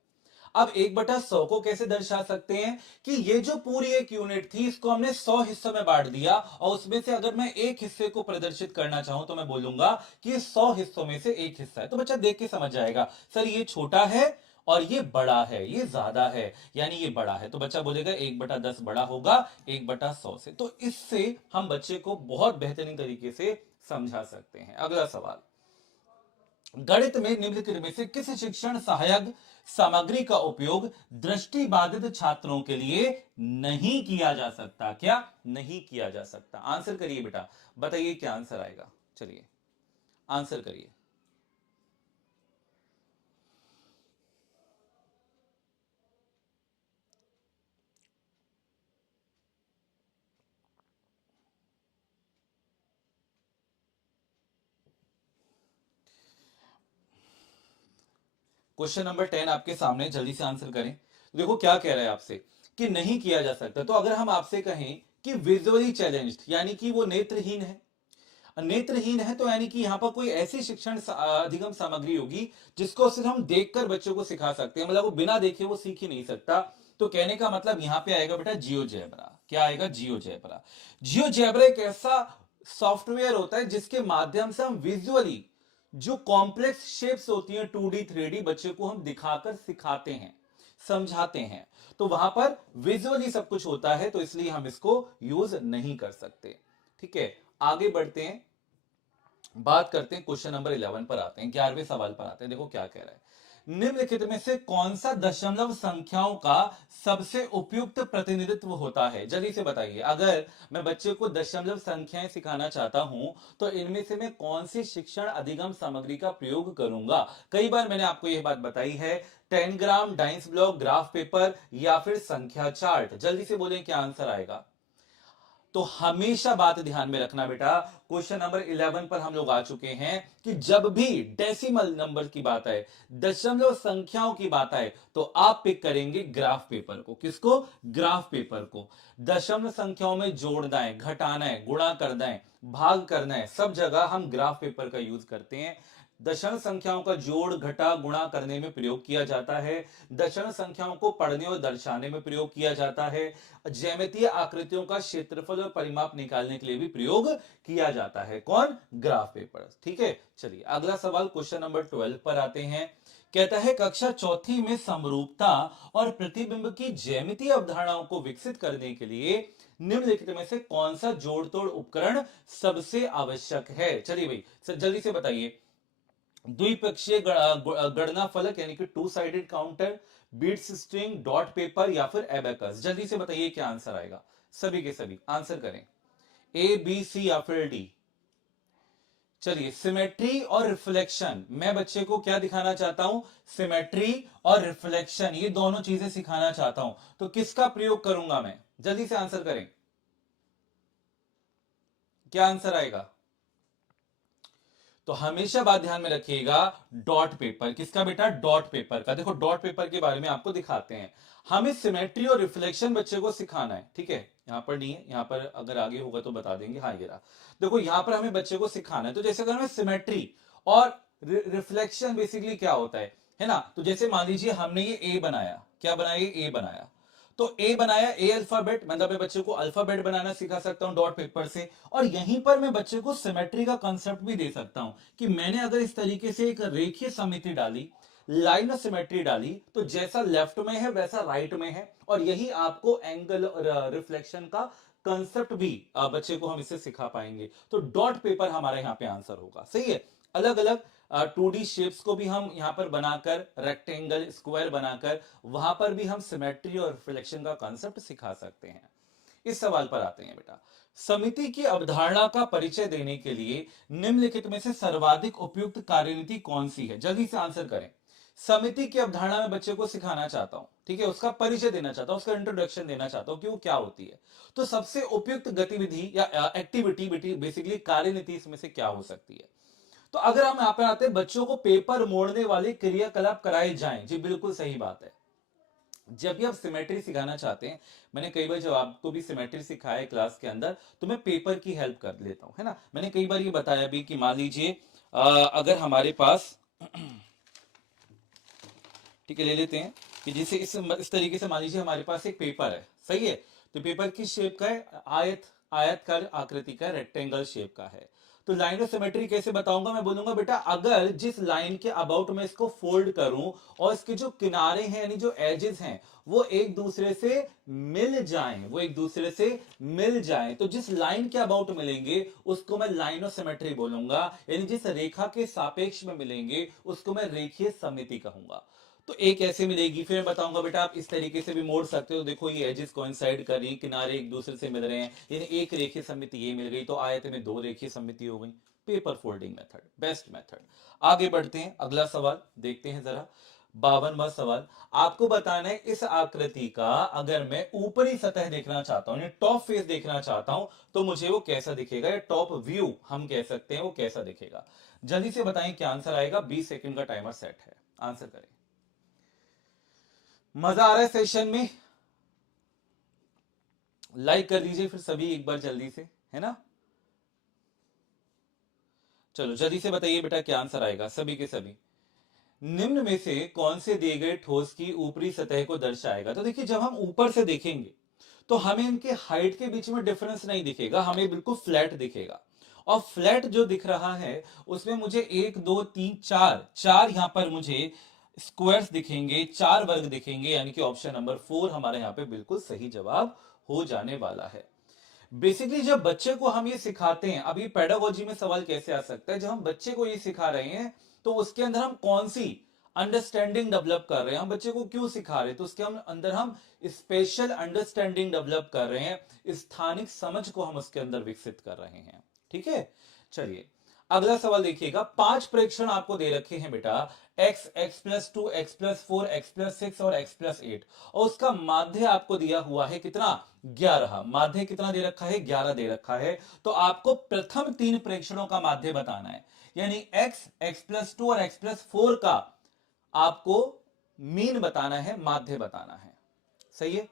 अब 1/100 को कैसे दर्शा सकते हैं? कि ये जो पूरी एक यूनिट थी इसको हमने 100 हिस्सों में बांट दिया, और उसमें से अगर मैं एक हिस्से को प्रदर्शित करना चाहूं तो मैं बोलूंगा कि ये 100 हिस्सों में से एक हिस्सा है। तो बच्चा देख के समझ जाएगा, सर ये छोटा है और ये बड़ा है, ये ज्यादा है, यानी ये बड़ा है। तो बच्चा बोलेगा 1/10 बड़ा होगा 1/100 से। तो इससे हम बच्चे को बहुत बेहतरीन तरीके से समझा सकते हैं। अगला सवाल, गणित में निम्नलिखित में से किस शिक्षण सहायक सामग्री का उपयोग दृष्टिबाधित छात्रों के लिए नहीं किया जा सकता? क्या नहीं किया जा सकता? आंसर करिए बेटा, बताइए क्या आंसर आएगा। चलिए आंसर करिए। क्वेश्चन नंबर 10 आपके सामने, जल्दी से आंसर करें। देखो क्या कह रहा है आपसे कि नहीं किया जा सकता। तो अगर हम आपसे कहें कि विजुअली चैलेंज्ड, यानी कि वो नेत्रहीन है, नेत्रहीन है, तो यानी कि यहां पर कोई ऐसी शिक्षण अधिगम सामग्री होगी जिसको सिर्फ हम देखकर बच्चों को सिखा सकते हैं, मतलब वो बिना देखे वो सीख ही नहीं सकता। तो कहने का मतलब यहां पे आएगा बेटा जियोजेब्रा। क्या आएगा? जियोजेब्रा। जियोजेब्रा एक ऐसा सॉफ्टवेयर होता है जिसके माध्यम से हम विजुअली जो कॉम्प्लेक्स शेप्स होती हैं 2D 3D बच्चे को हम दिखाकर सिखाते हैं, समझाते हैं। तो वहां पर विजुअली सब कुछ होता है, तो इसलिए हम इसको यूज नहीं कर सकते। ठीक है, आगे बढ़ते हैं, बात करते हैं क्वेश्चन नंबर 11 पर आते हैं, 11वें सवाल पर आते हैं। देखो क्या कह रहा है, निम्नलिखित में से कौन सा दशमलव संख्याओं का सबसे उपयुक्त प्रतिनिधित्व होता है? जल्दी से बताइए। अगर मैं बच्चे को दशमलव संख्याएं सिखाना चाहता हूं तो इनमें से मैं कौन सी शिक्षण अधिगम सामग्री का प्रयोग करूंगा? कई बार मैंने आपको यह बात बताई है, 10 ग्राम, डाइस ब्लॉक, ग्राफ पेपर या फिर संख्या चार्ट। जल्दी से बोलें क्या आंसर आएगा। तो हमेशा बात ध्यान में रखना बेटा, क्वेश्चन नंबर 11 पर हम लोग आ चुके हैं कि जब भी डेसिमल नंबर की बात आए, दशमलव संख्याओं की बात आए, तो आप पिक करेंगे ग्राफ पेपर को। किसको? ग्राफ पेपर को। दशमलव संख्याओं में जोड़ना है, घटाना है, गुणा करना है, भाग करना है, सब जगह हम ग्राफ पेपर का यूज करते हैं। दशमलव संख्याओं का जोड़, घटा, गुणा करने में प्रयोग किया जाता है। दशमलव संख्याओं को पढ़ने और दर्शाने में प्रयोग किया जाता है। ज्यामितीय आकृतियों का क्षेत्रफल और परिमाप निकालने के लिए भी प्रयोग किया जाता है। कौन? Graph paper. ठीक है, चलिए अगला सवाल क्वेश्चन नंबर 12 पर आते हैं। कहता है कक्षा चौथी में समरूपता और प्रतिबिंब की ज्यामितीय अवधारणाओं को विकसित करने के लिए निम्नलिखित में से कौन सा जोड़ तोड़ उपकरण सबसे आवश्यक है? चलिए भाई सर जल्दी से बताइए। द्विपक्षीय गणना फलक यानी कि 2 sided counter, beads string, dot paper या फिर एबेकस। जल्दी से बताइए क्या आंसर आएगा। सभी के सभी आंसर करें, ए बी सी या फिर डी। चलिए, सिमेट्री और रिफ्लेक्शन, मैं बच्चे को क्या दिखाना चाहता हूं? सिमेट्री और रिफ्लेक्शन, ये दोनों चीजें सिखाना चाहता हूं। तो किसका प्रयोग करूंगा मैं? जल्दी से आंसर करें, क्या आंसर आएगा? तो हमेशा बात ध्यान में रखिएगा, डॉट पेपर। किसका बेटा? डॉट पेपर का। देखो डॉट पेपर के बारे में आपको दिखाते हैं। हमें सिमेट्री और रिफ्लेक्शन बच्चे को सिखाना है। ठीक है, यहां पर नहीं है, यहां पर अगर आगे होगा तो बता देंगे। हाँ ये रहा। देखो यहां पर हमें बच्चे को सिखाना है। तो जैसे अगर हमें सिमेट्री और रिफ्लेक्शन बेसिकली क्या होता है ना? तो जैसे मान लीजिए हमने ये ए बनाया, क्या बनाया? ये ए बनाया। तो ए बनाया, ए अल्फाबेट, मतलब मैं बच्चे को अल्फाबेट बनाना सिखा सकता हूं डॉट पेपर से। और यहीं पर मैं बच्चे को सिमेट्री का कंसेप्ट भी दे सकता हूं कि मैंने अगर इस तरीके से एक रेखीय समिति डाली, लाइन ऑफ सिमेट्री डाली, तो जैसा लेफ्ट में है वैसा राइट में है। और यही आपको एंगल रिफ्लेक्शन का कंसेप्ट भी बच्चे को हम इससे सिखा पाएंगे। तो डॉट पेपर हमारा यहां पे आंसर होगा। सही है। अलग अलग 2D शेप्स को भी हम यहां पर बनाकर, रेक्टेंगल, स्क्वायर बनाकर, वहां पर भी हम सिमेट्री और रिफ्लेक्शन का कॉन्सेप्ट सिखा सकते हैं। इस सवाल पर आते हैं बेटा, समिति की अवधारणा का परिचय देने के लिए निम्नलिखित में से सर्वाधिक उपयुक्त कार्यनीति कौन सी है? जल्दी से आंसर करें। समिति की अवधारणा में बच्चे को सिखाना चाहता हूं, ठीक है, उसका परिचय देना चाहता हूं, उसका इंट्रोडक्शन देना चाहता हूं कि वो क्या होती है। तो सबसे उपयुक्त गतिविधि या एक्टिविटी बेसिकली कार्यनीति इसमें से क्या हो सकती है? तो अगर हम यहां पर आते हैं, बच्चों को पेपर मोड़ने वाले क्रियाकलाप कराए जाएं। जी बिल्कुल सही बात है। जब भी आप सिमेट्री सिखाना चाहते हैं, मैंने कई बार जब आपको भी सिमेट्री सिखाया है क्लास के अंदर, तो मैं पेपर की हेल्प कर लेता हूं, है ना। मैंने कई बार ये बताया भी कि मान लीजिए अगर हमारे पास ठीक है, ले लेते हैं कि जैसे इस तरीके से मान लीजिए हमारे पास एक पेपर है, सही है। तो पेपर किस शेप का है? आयतकार आकृति का, रेक्टेंगल शेप का है। तो लाइन ऑफ सिमेट्री कैसे बताऊंगा? मैं बोलूंगा बेटा अगर जिस लाइन के अबाउट में इसको फोल्ड करूं और इसके जो किनारे हैं यानी जो एजेस हैं वो एक दूसरे से मिल जाएं, तो जिस लाइन के अबाउट मिलेंगे उसको मैं लाइन ऑफ सिमेट्री बोलूंगा, यानी जिस रेखा के सापेक्ष में मिलेंगे उसको मैं रेखीय सममिति कहूंगा। तो एक ऐसे मिलेगी, फिर मैं बताऊंगा बेटा आप इस तरीके से भी मोड़ सकते हो, देखो ये एजेस कोइंसाइड कर रही हैं, किनारे एक दूसरे से मिल रहे हैं, यानी एक रेखीय सममिति ये मिल गई, तो आयत में दो रेखीय सममिति हो गई। Paper folding method, best method. आगे बढ़ते हैं, अगला सवाल देखते हैं जरा। 52वां सवाल, आपको बताना है इस आकृति का अगर मैं ऊपरी सतह देखना चाहता हूं, टॉप फेस देखना चाहता हूं, तो मुझे वो कैसा दिखेगा, या टॉप व्यू हम कह सकते हैं, वो कैसा दिखेगा। जल्दी से बताएं क्या आंसर आएगा। 20 सेकंड का टाइमर सेट है, आंसर करें। मजा आ रहा है सेशन में? लाइक कर दीजिए फिर सभी एक बार जल्दी से, है ना। चलो जल्दी से बताइए बेटा क्या आंसर आएगा सभी के सभी। निम्न में से कौन से दिए गए ठोस की ऊपरी सतह को दर्शाएगा? तो देखिए जब हम ऊपर से देखेंगे तो हमें इनके हाइट के बीच में डिफरेंस नहीं दिखेगा, हमें बिल्कुल फ्लैट दिखेगा। और फ्लैट जो दिख रहा है उसमें मुझे 1 2 3 4 यहां पर मुझे स्क्वायर्स दिखेंगे, 4 वर्ग दिखेंगे, यानी कि ऑप्शन नंबर 4 हमारे यहां पे बिल्कुल सही जवाब हो जाने वाला है। बेसिकली जब बच्चे को हम ये सिखाते हैं, अभी पेडागोजी में सवाल कैसे आ सकता है, जब हम बच्चे को ये सिखा रहे हैं तो उसके अंदर हम कौन सी अंडरस्टैंडिंग डेवलप कर रहे हैं, हम बच्चे को क्यों सिखा रहे हैं, तो उसके अंदर हम स्पेशल अंडरस्टैंडिंग डेवलप कर रहे हैं, स्थानिक समझ को हम उसके अंदर विकसित कर रहे हैं। ठीक है, चलिए अगला सवाल देखिएगा। 5 प्रेक्षण आपको दे रखे हैं बेटा, x, x+2, x+4, x+6 और x+8, और उसका माध्य आपको दिया हुआ है कितना? 11। माध्य कितना दे रखा है? 11 दे रखा है। तो आपको प्रथम 3 प्रेक्षणों का माध्य बताना है, यानी x, x+2 और x+4 का आपको मीन बताना है, माध्य बताना है। सही है,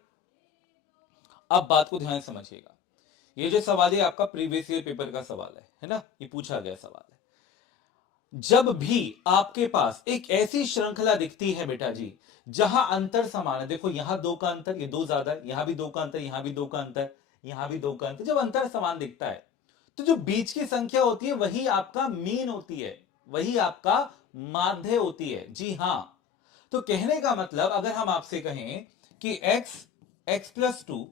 अब बात को ध्यान से समझिएगा। ये जो सवाल है आपका प्रीवियस ईयर पेपर का सवाल है ना, ये पूछा गया सवाल है। जब भी आपके पास एक ऐसी श्रृंखला दिखती है बेटा जी जहां अंतर समान है, देखो यहां 2 का अंतर, ये 2 ज्यादा है, यहां भी 2 का अंतर, यहां भी 2 का अंतर, यहां भी 2 का अंतर, जब अंतर समान दिखता है तो जो बीच की संख्या होती है वही आपका मीन होती है, वही आपका माध्य होती है। जी हां, तो कहने का मतलब अगर हम आपसे कहें कि x, x+2,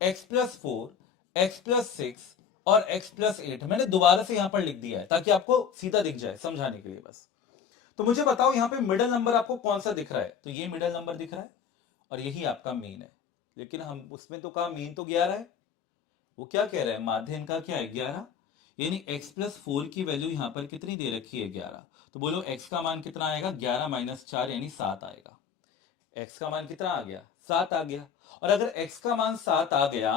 x+4, x+6 और x+8, मैंने दोबारा से यहां पर लिख दिया है ताकि आपको सीधा दिख जाए, समझाने के लिए बस। तो मुझे बताओ यहां पे मिडिल नंबर आपको कौन सा दिख रहा है? तो ये मिडिल नंबर दिख रहा है और यही आपका मीन है, लेकिन हम उसमें तो कहा मीन तो 11 है, वो क्या कह रहा है? माध्य इनका क्या है? 11, यानी x+4 की वैल्यू यहां पर कितनी दे रखी है? 11। तो बोलो x का मान कितना आएगा? 11 - 4 यानी 7 आएगा। x का मान कितना आ गया? 7 आ गया। और अगर x का मान 7 आ गया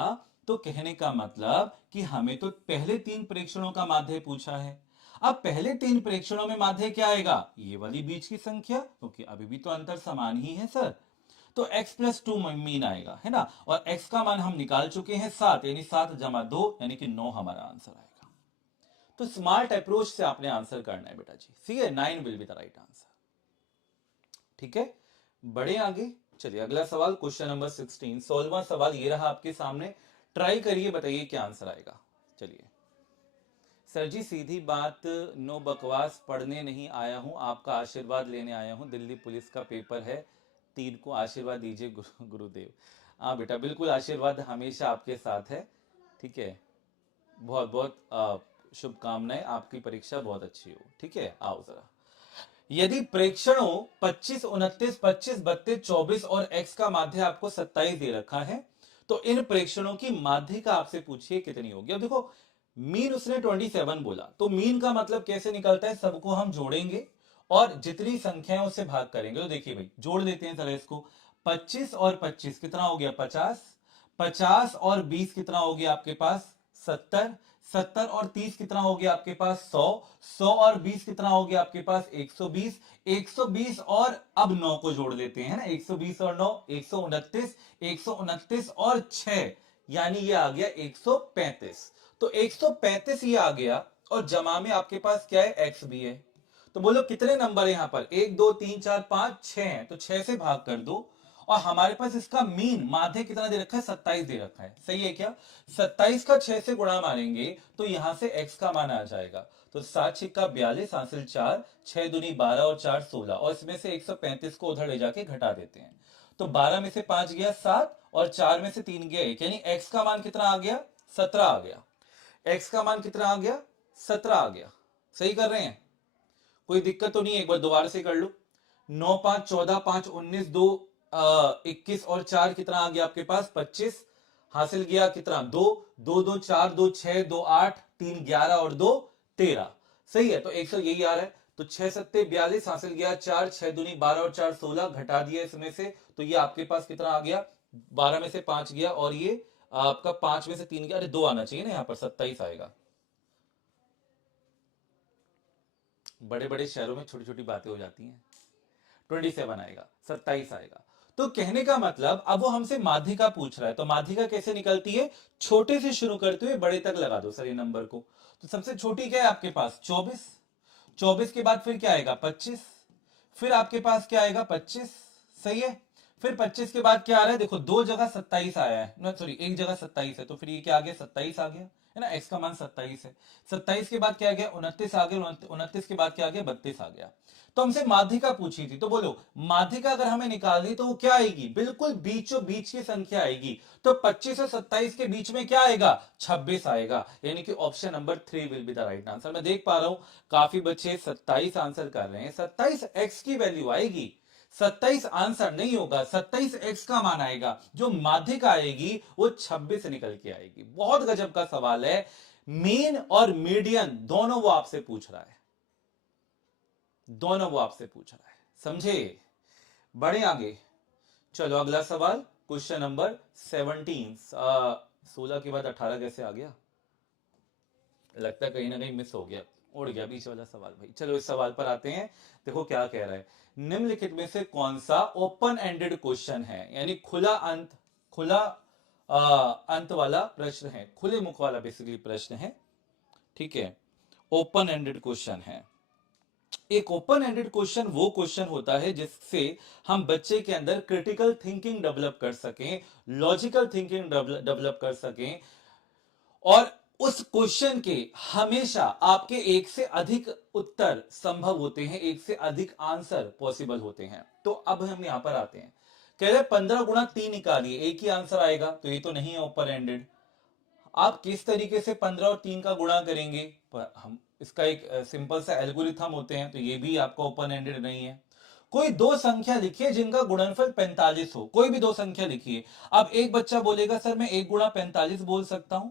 तो कहने का मतलब कि हमें तो पहले 3 प्रेक्षणों का माध्य पूछा है। अब पहले 3 प्रेक्षणों में माध्य क्या आएगा? ये वाली बीच की संख्या, क्योंकि अभी भी तो अंतर समान ही है सर। तो x+2 मीन आएगा, है ना। और x का मान हम निकाल चुके हैं 7, यानी 7 + 2 यानी कि 9 हमारा आंसर आएगा। तो स्मार्ट अप्रोच से आपने आंसर करना है बेटा जी, ठीक है। 9 will be the right answer. ठीक है, बड़े आगे। चलिए अगला सवाल, क्वेश्चन नंबर 16, 16वां सवाल ये रहा आपके सामने। ट्राई करिए, बताइए क्या आंसर आएगा। चलिए। सर जी सीधी बात, नो बकवास, पढ़ने नहीं आया हूं, आपका आशीर्वाद लेने आया हूं, दिल्ली पुलिस का पेपर है 3 को, आशीर्वाद दीजिए गुरुदेव। हाँ बेटा, बिल्कुल आशीर्वाद हमेशा आपके साथ है। ठीक है, बहुत बहुत शुभकामनाएं, आपकी परीक्षा बहुत अच्छी हो। ठीक है, आओ जरा। यदि प्रेक्षणों 25, 29, 25, 32, 24 और x का माध्य आपको 27 दे रखा है, तो इन प्रेक्षणों की माध्य का आपसे पूछिए कितनी होगी। अब देखो मीन उसने 27 बोला, तो मीन का मतलब कैसे निकलता है? सबको हम जोड़ेंगे और जितनी संख्या है उससे भाग करेंगे। तो देखिए भाई, जोड़ लेते हैं जरा इसको। 25 और 25 कितना हो गया? 50। 50 और 20 कितना हो गया आपके पास? 70। 70 और 30 कितना हो गया आपके पास 100, 100 और 20 कितना हो गया आपके पास 120, 120 और अब 9 को जोड़ लेते हैं ना, 120 और 9 129, 129 और 6 यानी ये आ गया 135। तो 135 ये आ गया और जमा में आपके पास क्या है x भी है। तो बोलो कितने नंबर है यहां पर 1 2 3 4 5 6 है, तो 6 से भाग कर दो और हमारे पास इसका मीन माध्य कितना दे रखा है 27 दे रखा है, सही है क्या। 27 का 6 से गुणा मारेंगे तो यहां से x का मान आ जाएगा। तो 7 छिक्का 42 हासिल 4, 6 दूनी 12 और 4 16 और इसमें से 135 को उधर ले जाके घटा देते हैं। तो 12 में से 5 गया 7 और 4 में से 3 गया 1, यानी x का मान कितना आ गया 17 आ गया। x का मान कितना आ गया 17 आ गया। सही कर रहे हैं, कोई दिक्कत तो नहीं है, एक बार दोबारा से कर लो। 9 5 14 5 19 2 21 और 4 कितना आ गया आपके पास 25 हासिल गया कितना 2 2 2 4 2 6 2 8 3 11 और 2 13। सही है, तो 100 यही आ रहा है। तो 6 सत्ते 42 हासिल गया 4, 6 दूनी 12 और 4 16 घटा दिया इसमें से, तो ये आपके पास कितना आ गया 12 में से 5 गया और ये आपका 5 में से 3 गया, अरे 2 आना चाहिए ना, यहां पर 27 आएगा। बड़े बड़े शहरों में छोटी छोटी बातें हो जाती हैं। 27 आएगा, 27 आएगा। तो कहने का मतलब अब वो हमसे माध्यिका पूछ रहा है, तो माध्यिका कैसे निकलती है, छोटे से शुरू करते हुए बड़े तक लगा दो सर ये नंबर को। तो सबसे छोटी क्या है आपके पास 24, 24 के बाद फिर क्या आएगा 25, फिर आपके पास क्या आएगा 25, सही है। फिर 25 के बाद क्या आ रहा है, देखो दो जगह 27 आया है ना, सॉरी एक जगह 27 है, तो फिर ये क्या आ गया 27 आ गया है ना, x का मान 27 है। 27 के बाद क्या आ गया 29 आ गया, 29 के बाद क्या आ गया 32 आ गया। तो हमसे माध्यिका पूछी थी, तो बोलो माध्यिका अगर हमें निकालनी तो वो क्या आएगी, बिल्कुल बीचों बीच की संख्या आएगी। तो 25 और 27 के बीच में क्या आएगा 26 आएगा, यानी कि option number 3 will be the right answer. मैं देख पा रहा हूं काफी बच्चे 27 आंसर कर रहे हैं, 27 x की वैल्यू आएगी, 27 आंसर नहीं होगा, 27 x का मान आएगा, जो माध्यिका आएगी वो 26 निकल के आएगी। बहुत गजब का सवाल है, मीन और मीडियन दोनों वो आपसे पूछ रहा है, दोनों वो आपसे पूछ रहा है, समझे। बढ़े आगे, चलो अगला सवाल क्वेश्चन नंबर 17। 16 के बाद 18 कैसे आ गया, लगता है कहीं ना कहीं मिस हो गया, उड़ गया बीच वाला सवाल भाई। चलो इस सवाल पर आते हैं, देखो क्या कह रहा है, निम्नलिखित में से कौन सा ओपन एंडेड क्वेश्चन है, यानी खुला अंत, खुला अंत वाला प्रश्न है, खुले मुख वाला बेसिकली प्रश्न है, ठीक है, ओपन एंडेड क्वेश्चन है। एक ओपन एंडेड क्वेश्चन वो क्वेश्चन होता है जिससे हम बच्चे के अंदर क्रिटिकल थिंकिंग डेवलप कर सकें, लॉजिकल थिंकिंग डेवलप कर सकें, और उस क्वेश्चन के हमेशा आपके एक से अधिक उत्तर संभव होते हैं, एक से अधिक आंसर पॉसिबल होते हैं। तो अब हम यहां पर आते हैं, कह रहे 15 गुणा 3 निकालिए, एक ही आंसर आएगा, तो ये तो नहीं है ओपन एंडेड। आप किस तरीके से 15 और 3 का गुणा करेंगे, पर हम इसका एक सिंपल सा एल्गोरिथम होते हैं, तो ये भी आपका ओपन एंडेड नहीं है। कोई दो संख्या लिखिए जिनका गुणनफल 45 हो, कोई भी दो संख्या लिखिए। अब एक बच्चा बोलेगा सर मैं 1 गुणा 45 बोल सकता हूं,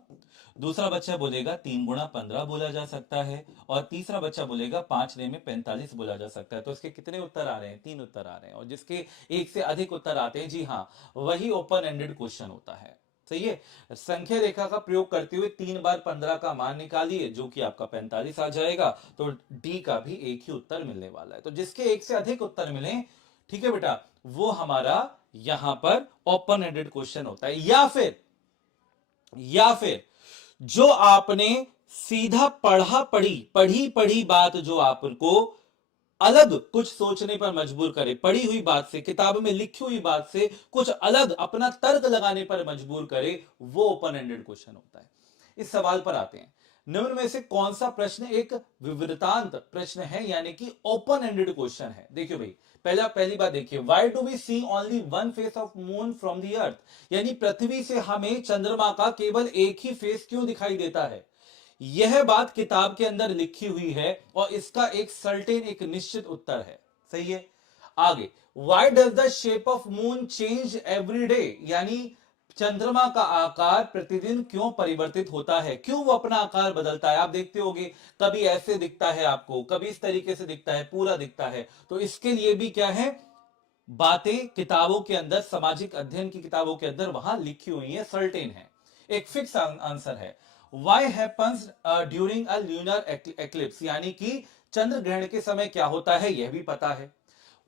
दूसरा बच्चा बोलेगा 3 गुणा 15 बोला जा सकता है, और तीसरा बच्चा बोलेगा 5 ने में 45 बोला जा सकता है। तो इसके कितने उत्तर आ रहे हैं, 3 उत्तर आ रहे हैं, और जिसके एक से अधिक उत्तर आते हैं, जी हाँ, वही ओपन एंडेड क्वेश्चन होता है, सही है। संख्या रेखा का प्रयोग करते हुए 3 बार 15 का मान निकालिए, जो कि आपका 45 आ जाएगा, तो डी का भी एक ही उत्तर मिलने वाला है। तो जिसके एक से अधिक उत्तर मिले, ठीक है बेटा, वो हमारा यहां पर ओपन एंडेड क्वेश्चन होता है। या फिर जो आपने सीधा पढ़ी बात जो आपको अलग कुछ सोचने पर मजबूर करे, पढ़ी हुई बात से, किताब में लिखी हुई बात से कुछ अलग अपना तर्क लगाने पर मजबूर करे, वो ओपन एंडेड क्वेश्चन होता है। इस सवाल पर आते हैं, निम्न में से कौन सा प्रश्न एक विवृतांत प्रश्न है, यानी कि ओपन एंडेड क्वेश्चन है। देखियो भाई, पहली बात देखिए, why do we see only one face of moon from the earth, यानी पृथ्वी से हमें चंद्रमा का केवल एक ही फेस क्यों दिखाई देता है। यह बात किताब के अंदर लिखी हुई है और इसका एक सर्टेन, एक निश्चित उत्तर है, सही है। आगे, why does the shape of moon change every day, यानी चंद्रमा का आकार प्रतिदिन क्यों परिवर्तित होता है, क्यों वो अपना आकार बदलता है। आप देखते होंगे कभी ऐसे दिखता है आपको, कभी इस तरीके से दिखता है, पूरा दिखता है। तो इसके लिए भी क्या है, बातें किताबों के अंदर, सामाजिक अध्ययन की किताबों के अंदर वहां लिखी हुई है, सर्टेन है, एक फिक्स आंसर है। Why happens during a lunar eclipse, यानी कि चंद्र ग्रहण के समय क्या होता है यह भी पता है।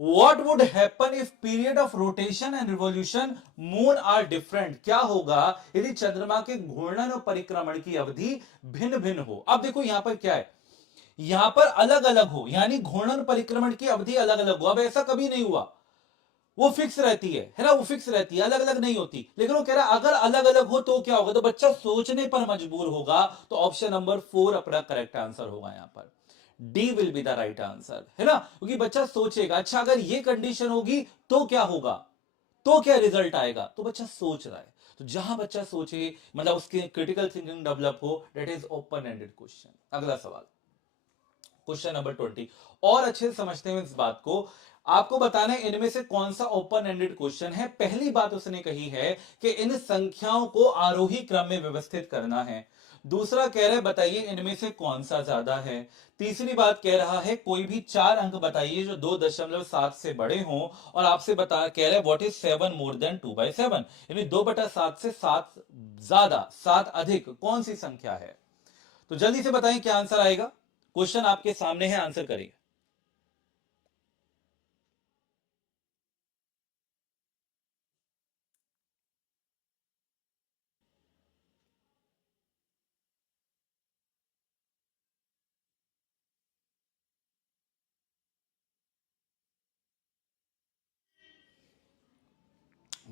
What would happen if period of rotation and revolution moon are different? क्या होगा यदि चंद्रमा के घूर्णन और परिक्रमण की अवधि भिन्न भिन्न हो। अब देखो यहां पर क्या है, यहां पर अलग अलग हो, यानी घूर्णन परिक्रमण की अवधि अलग अलग हो। अब ऐसा कभी नहीं हुआ, वो फिक्स रहती है ना, वो फिक्स रहती है, अलग अलग नहीं होती। लेकिन वो कह रहा है अगर अलग अलग हो तो क्या होगा, तो बच्चा सोचने पर मजबूर होगा। तो ऑप्शन नंबर 4 अपना करेक्ट आंसर होगा यहां पर। D will be the right answer, है ना, क्योंकि बच्चा सोचेगा अच्छा अगर ये कंडीशन होगी तो क्या होगा, तो क्या रिजल्ट आएगा, तो बच्चा सोच रहा है। तो जहां बच्चा सोचे, मतलब उसकी क्रिटिकल थिंकिंग डेवलप हो, that is open ended question. अगला सवाल, क्वेश्चन नंबर 20, और अच्छे से समझते हैं इस बात को। आपको बताना है इनमें से कौन सा ओपन एंडेड क्वेश्चन है। पहली बात उसने कही है कि इन संख्याओं को आरोही क्रम में व्यवस्थित करना है। दूसरा कह रहा है बताइए इनमें से कौन सा ज्यादा है। तीसरी बात कह रहा है कोई भी 4 अंक बताइए जो 2.7 से बड़े हों। और आपसे बता कह रहे हैं व्हाट इज 7 मोर देन 2/7, यानी 2/7 से 7 ज्यादा, 7 अधिक कौन सी संख्या है। तो जल्दी से बताएं क्या आंसर आएगा। क्वेश्चन आपके सामने है, आंसर करिए।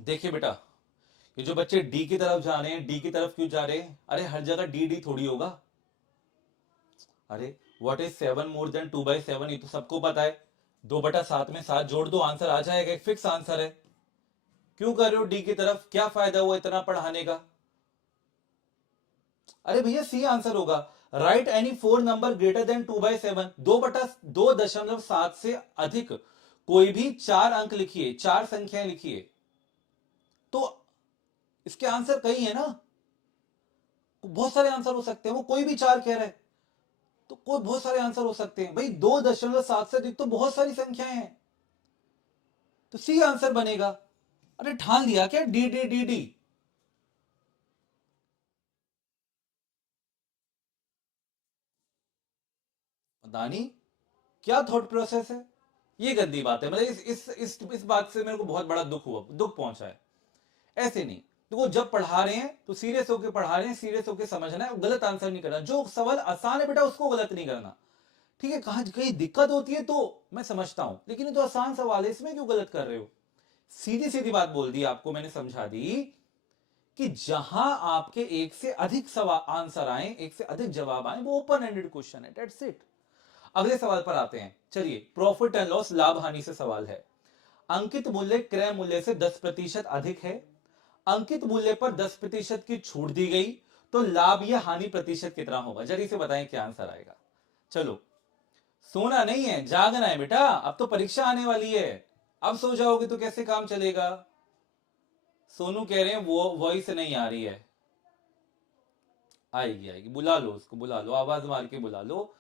देखिए बेटा, ये जो बच्चे डी की तरफ जा रहे हैं, डी की तरफ क्यों जा रहे हैं, अरे हर जगह डी डी थोड़ी होगा। अरे व्हाट इज 7 मोर देन 2/7, ये तो सबको पता है। 2/7 में 7 जोड़ दो, आंसर आ जाएगा, एक फिक्स आंसर है। क्यों कर रहे हो डी की तरफ, क्या फायदा हुआ इतना पढ़ाने का। अरे भैया सी आंसर होगा। Right any 4 number greater than 2/7, 2/2.7 से अधिक कोई भी 4 अंक लिखिए, 4 संख्याएं लिखिए। तो इसके आंसर कई है ना, बहुत सारे आंसर हो सकते हैं। वो कोई भी 4 कह रहा है तो कोई बहुत सारे आंसर हो सकते हैं भाई। 2.7 से अधिक तो बहुत सारी संख्याएं हैं, तो सी आंसर बनेगा। अरे ठान लिया क्या, डी डी डी डी। पता नहीं क्या थॉट प्रोसेस है, ये गंदी बात है। मतलब इस बात से मेरे को बहुत बड़ा दुख हुआ, दुख पहुंचा है। ऐसे नहीं, तो वो जब पढ़ा रहे हैं तो सीरियस होकर पढ़ा रहे हैं, सीरियस होकर समझना है, गलत आंसर नहीं करना। जो सवाल आसान है बेटा उसको गलत नहीं करना, ठीक है। कहां कहीं दिक्कत होती है तो मैं समझता हूं, लेकिन ये तो आसान सवाल है, इसमें क्यों गलत कर रहे हो। सीधी सीधी बात बोल दी आपको मैंने, समझा दी कि जहां आपके एक से अधिक सवाल आंसर आए, एक से अधिक जवाब आए, वो ओपन एंडेड क्वेश्चन है, दैट्स इट। अगले सवाल पर आते हैं, चलिए। प्रॉफिट एंड लॉस, लाभ हानि से सवाल है। अंकित मूल्य क्रय मूल्य से 10% अधिक है। अंकित मूल्य पर 10% की छूट दी गई, तो लाभ या हानि प्रतिशत कितना होगा। जल्दी से बताएं क्या आंसर आएगा। चलो, सोना नहीं है, जागना है बेटा, अब तो परीक्षा आने वाली है। अब सो जाओगे तो कैसे काम चलेगा। सोनू कह रहे हैं वो वॉइस नहीं आ रही है। आएगी आएगी, बुला लो उसको, बुला लो, आवाज मार के बुला लो।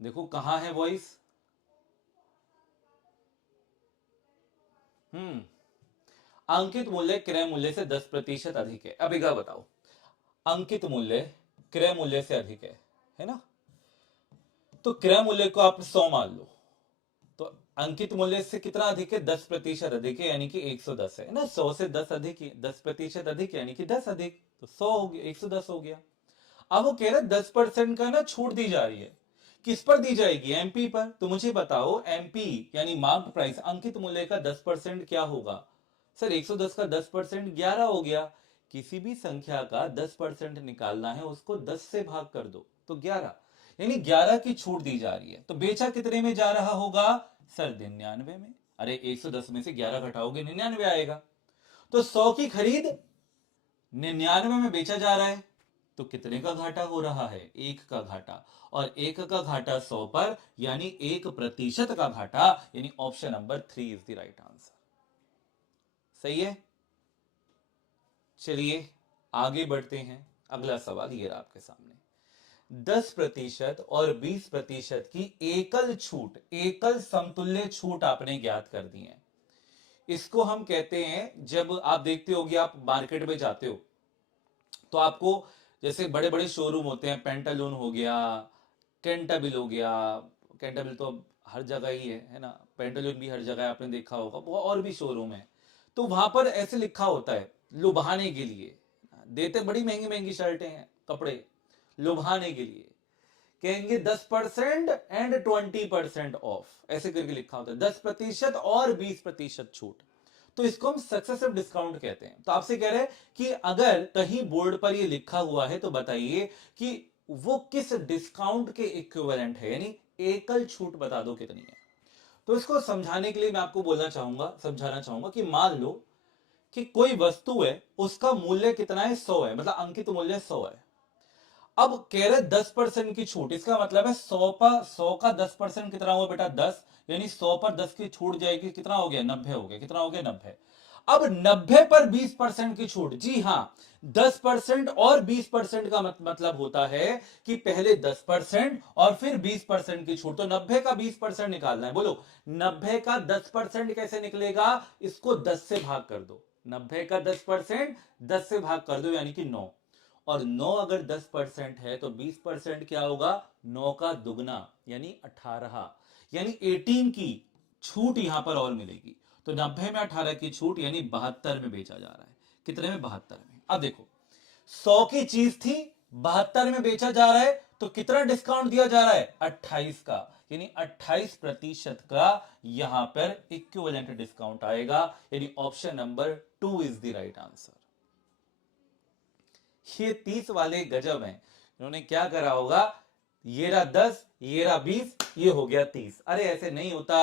देखो कहां है वॉइस। हम्म, अंकित मूल्य क्रय मूल्य से 10% अधिक है। अब एक बात बताओ, अंकित मूल्य क्रय मूल्य से अधिक है ना, तो क्रय मूल्य को आप 100 मान लो, तो अंकित मूल्य से कितना अधिक है, 10% अधिक है, यानी कि 110 है ना। 100 से 10 अधिक, 10% अधिक यानी कि 10 अधिक, तो 100 हो गया, 110 हो गया। अब वो कह रहे 10% का ना छूट दी जा रही है। किस पर दी जाएगी, एमपी पर। तो मुझे बताओ एमपी यानी मार्क प्राइस, अंकित मूल्य का 10% क्या होगा। सर 110 का 10% 11 हो गया। किसी भी संख्या का 10% निकालना है, उसको 10 से भाग कर दो तो 11, यानी 11 की छूट दी जा रही है। तो बेचा कितने में जा रहा होगा सर, 99 में। अरे 110 में से 11 घटाओगे 99 आएगा। तो 100 की खरीद 99 में बेचा जा रहा है, तो कितने का घाटा हो रहा है, 1 का घाटा। और 1 का घाटा 100 पर, यानी 1% का घाटा, यानी option number 3 is the right answer. सही है। चलिए आगे बढ़ते हैं। अगला सवाल ये रहा आपके सामने। 10% और 20% की एकल छूट, एकल समतुल्य छूट आपने ज्ञात कर दी है। इसको हम कहते हैं, जब आप देखते होगे, आप मार्केट में जाते हो तो आपको जैसे बड़े बड़े शोरूम होते हैं, पेंटालून हो गया, कैंटाबिल हो गया। कैंटाबिल तो अब हर जगह ही है ना। पेंटालून भी हर जगह आपने देखा होगा, वो और भी शोरूम है। तो वहां पर ऐसे लिखा होता है लुभाने के लिए, देते बड़ी महंगी महंगी शर्टें हैं, कपड़े, लुभाने के लिए कहेंगे 10% एंड 20% ऑफ, ऐसे करके लिखा होता है, 10% और 20% छूट। तो इसको हम सक्सेसिव डिस्काउंट कहते हैं। तो आपसे कह रहे हैं कि अगर कहीं बोर्ड पर ये लिखा हुआ है तो बताइए कि वो किस डिस्काउंट के इक्विवेलेंट है, यानी एकल छूट बता दो कितनी है। तो इसको समझाने के लिए मैं आपको समझाना चाहूंगा कि मान लो कि कोई वस्तु है, उसका मूल्य कितना है, 100 है, मतलब अंकित मूल्य 100 है। अब कह रहे 10% की छूट, इसका मतलब है 100 का 10% कितना हुआ बेटा, 10, यानी 100 पर 10 की छूट जाएगी, कितना हो गया, 90 हो गया। कितना हो गया, 90। अब 90 पर 20% की छूट, जी हां, 10% और 20% का मतलब होता है कि पहले 10% और फिर 20% की छूट। तो 90 का 20% निकालना है, बोलो 90 का 10% कैसे निकलेगा, इसको 10 से भाग कर दो। 90 का 10% 10 से भाग कर दो, यानी कि 9। और 9 अगर 10% है तो 20% क्या होगा, 9 का दुगना, यानी 18, यानी 18 की छूट यहां पर और मिलेगी। तो 90 में 18 की छूट, यानी 72 में बेचा जा रहा है। कितने में, 72 में। अब देखो 100 की चीज थी, 72 में बेचा जा रहा है, तो कितना डिस्काउंट दिया जा रहा है, 28 का, यानी 28% का यहां पर इक्विवेलेंट डिस्काउंट आएगा। यानी option number 2 is the right answer. ये 30 वाले गजब हैं, इन्होंने क्या करा होगा, ये रहा 10, ये रहा 20, ये हो गया 30। अरे ऐसे नहीं होता,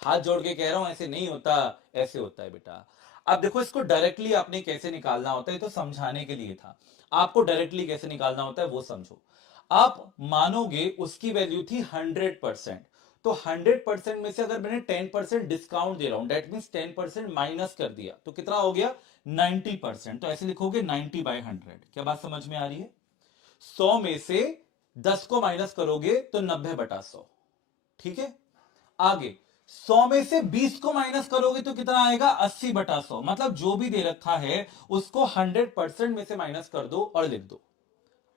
हाथ जोड़ के कह रहा हूं, ऐसे नहीं होता, ऐसे होता है बेटा। अब देखो इसको डायरेक्टली आपने कैसे निकालना होता है, तो समझाने के लिए था। आपको डायरेक्टली कैसे निकालना होता है वो समझो। आप मानोगे उसकी वैल्यू थी 100%, तो 100% में से अगर मैंने 10% डिस्काउंट दे रहा हूं, दैट मींस 10% माइनस कर दिया, तो कितना हो गया, 90%। तो ऐसे लिखोगे 90/100। क्या बात समझ में आ रही है। 100 में से 10 को माइनस करोगे तो 90/100, ठीक है। आगे 100 में से 20 को माइनस करोगे तो कितना आएगा, 80/100। मतलब जो भी दे रखा है उसको 100% में से माइनस कर दो और लिख दो।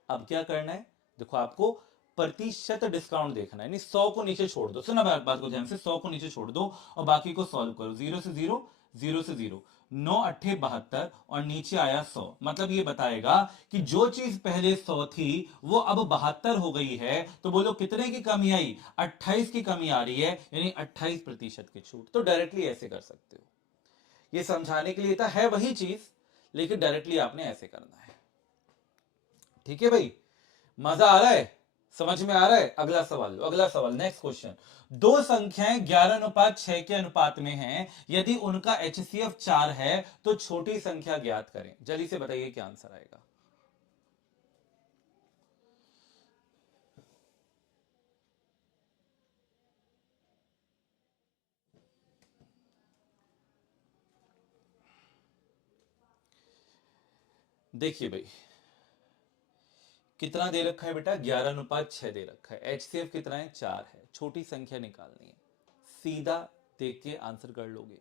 अब क्या करना है, देखो आपको प्रतिशत डिस्काउंट देखना है, यानी 100 को नीचे छोड़ दो। सुना बात को ध्यान से, 100 को नीचे छोड़ दो और बाकी को सॉल्व करो। 0 से 0, 0 से 0, 9 अट्ठे 72 और नीचे आया 100। मतलब ये बताएगा कि जो चीज पहले 100 थी वो अब 72 हो गई है। तो बोलो कितने की कमी आई, 28 की कमी आ रही है, यानी 28% की छूट। तो डायरेक्टली ऐसे कर सकते हो, ये समझाने के लिए था, है वही चीज, लेकिन डायरेक्टली आपने ऐसे करना है। ठीक है भाई, मजा आ रहा है, समझ में आ रहा है। अगला सवाल लो, अगला सवाल, नेक्स्ट क्वेश्चन। दो संख्याएं 11:6 के अनुपात में हैं, यदि उनका HCF 4 है तो छोटी संख्या ज्ञात करें। जल्दी से बताइए क्या आंसर आएगा। देखिए भाई, कितना दे रखा है बेटा, 11:6 दे रखा है। HCF कितना है, 4 है। छोटी संख्या निकालनी है, सीधा देख के आंसर कर लोगे।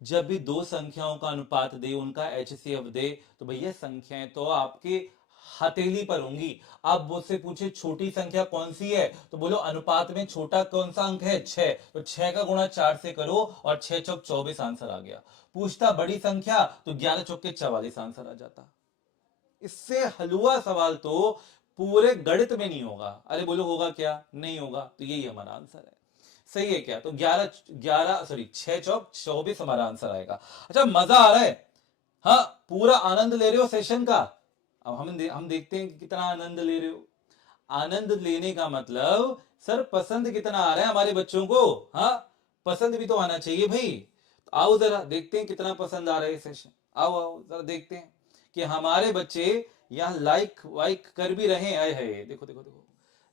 जब भी दो संख्याओं का अनुपात दे, उनका HCF दे, तो भैया संख्याएं तो आपके हथेली पर होंगी। आप मुझसे पूछे छोटी संख्या कौन सी है, तो बोलो अनुपात में छोटा कौन सा अंक है, 6, तो 6 का गुणा 4 से करो और 6 चौक 24 आंसर आ गया। पूछता बड़ी संख्या तो 11 चौके 44 आंसर आ जाता। इससे हलवा सवाल तो पूरे गणित में नहीं होगा। अरे बोलो होगा क्या, नहीं होगा। तो यही हमारा आंसर है, सही है क्या। तो 6 चौक 24 हमारा आंसर आएगा। अच्छा मजा आ रहा है, हाँ पूरा आनंद ले रहे हो सेशन का। अब हम देखते हैं कि कितना आनंद ले रहे हो। आनंद लेने का मतलब सर पसंद कितना आ रहा है हमारे बच्चों को, हाँ पसंद भी तो आना चाहिए भाई। तो आओ जरा देखते हैं कितना पसंद आ रहा है सेशन। आओ आओ जरा देखते हैं कि हमारे बच्चे यहां लाइक वाइक कर भी रहे हैं। आए है, देखो देखो देखो,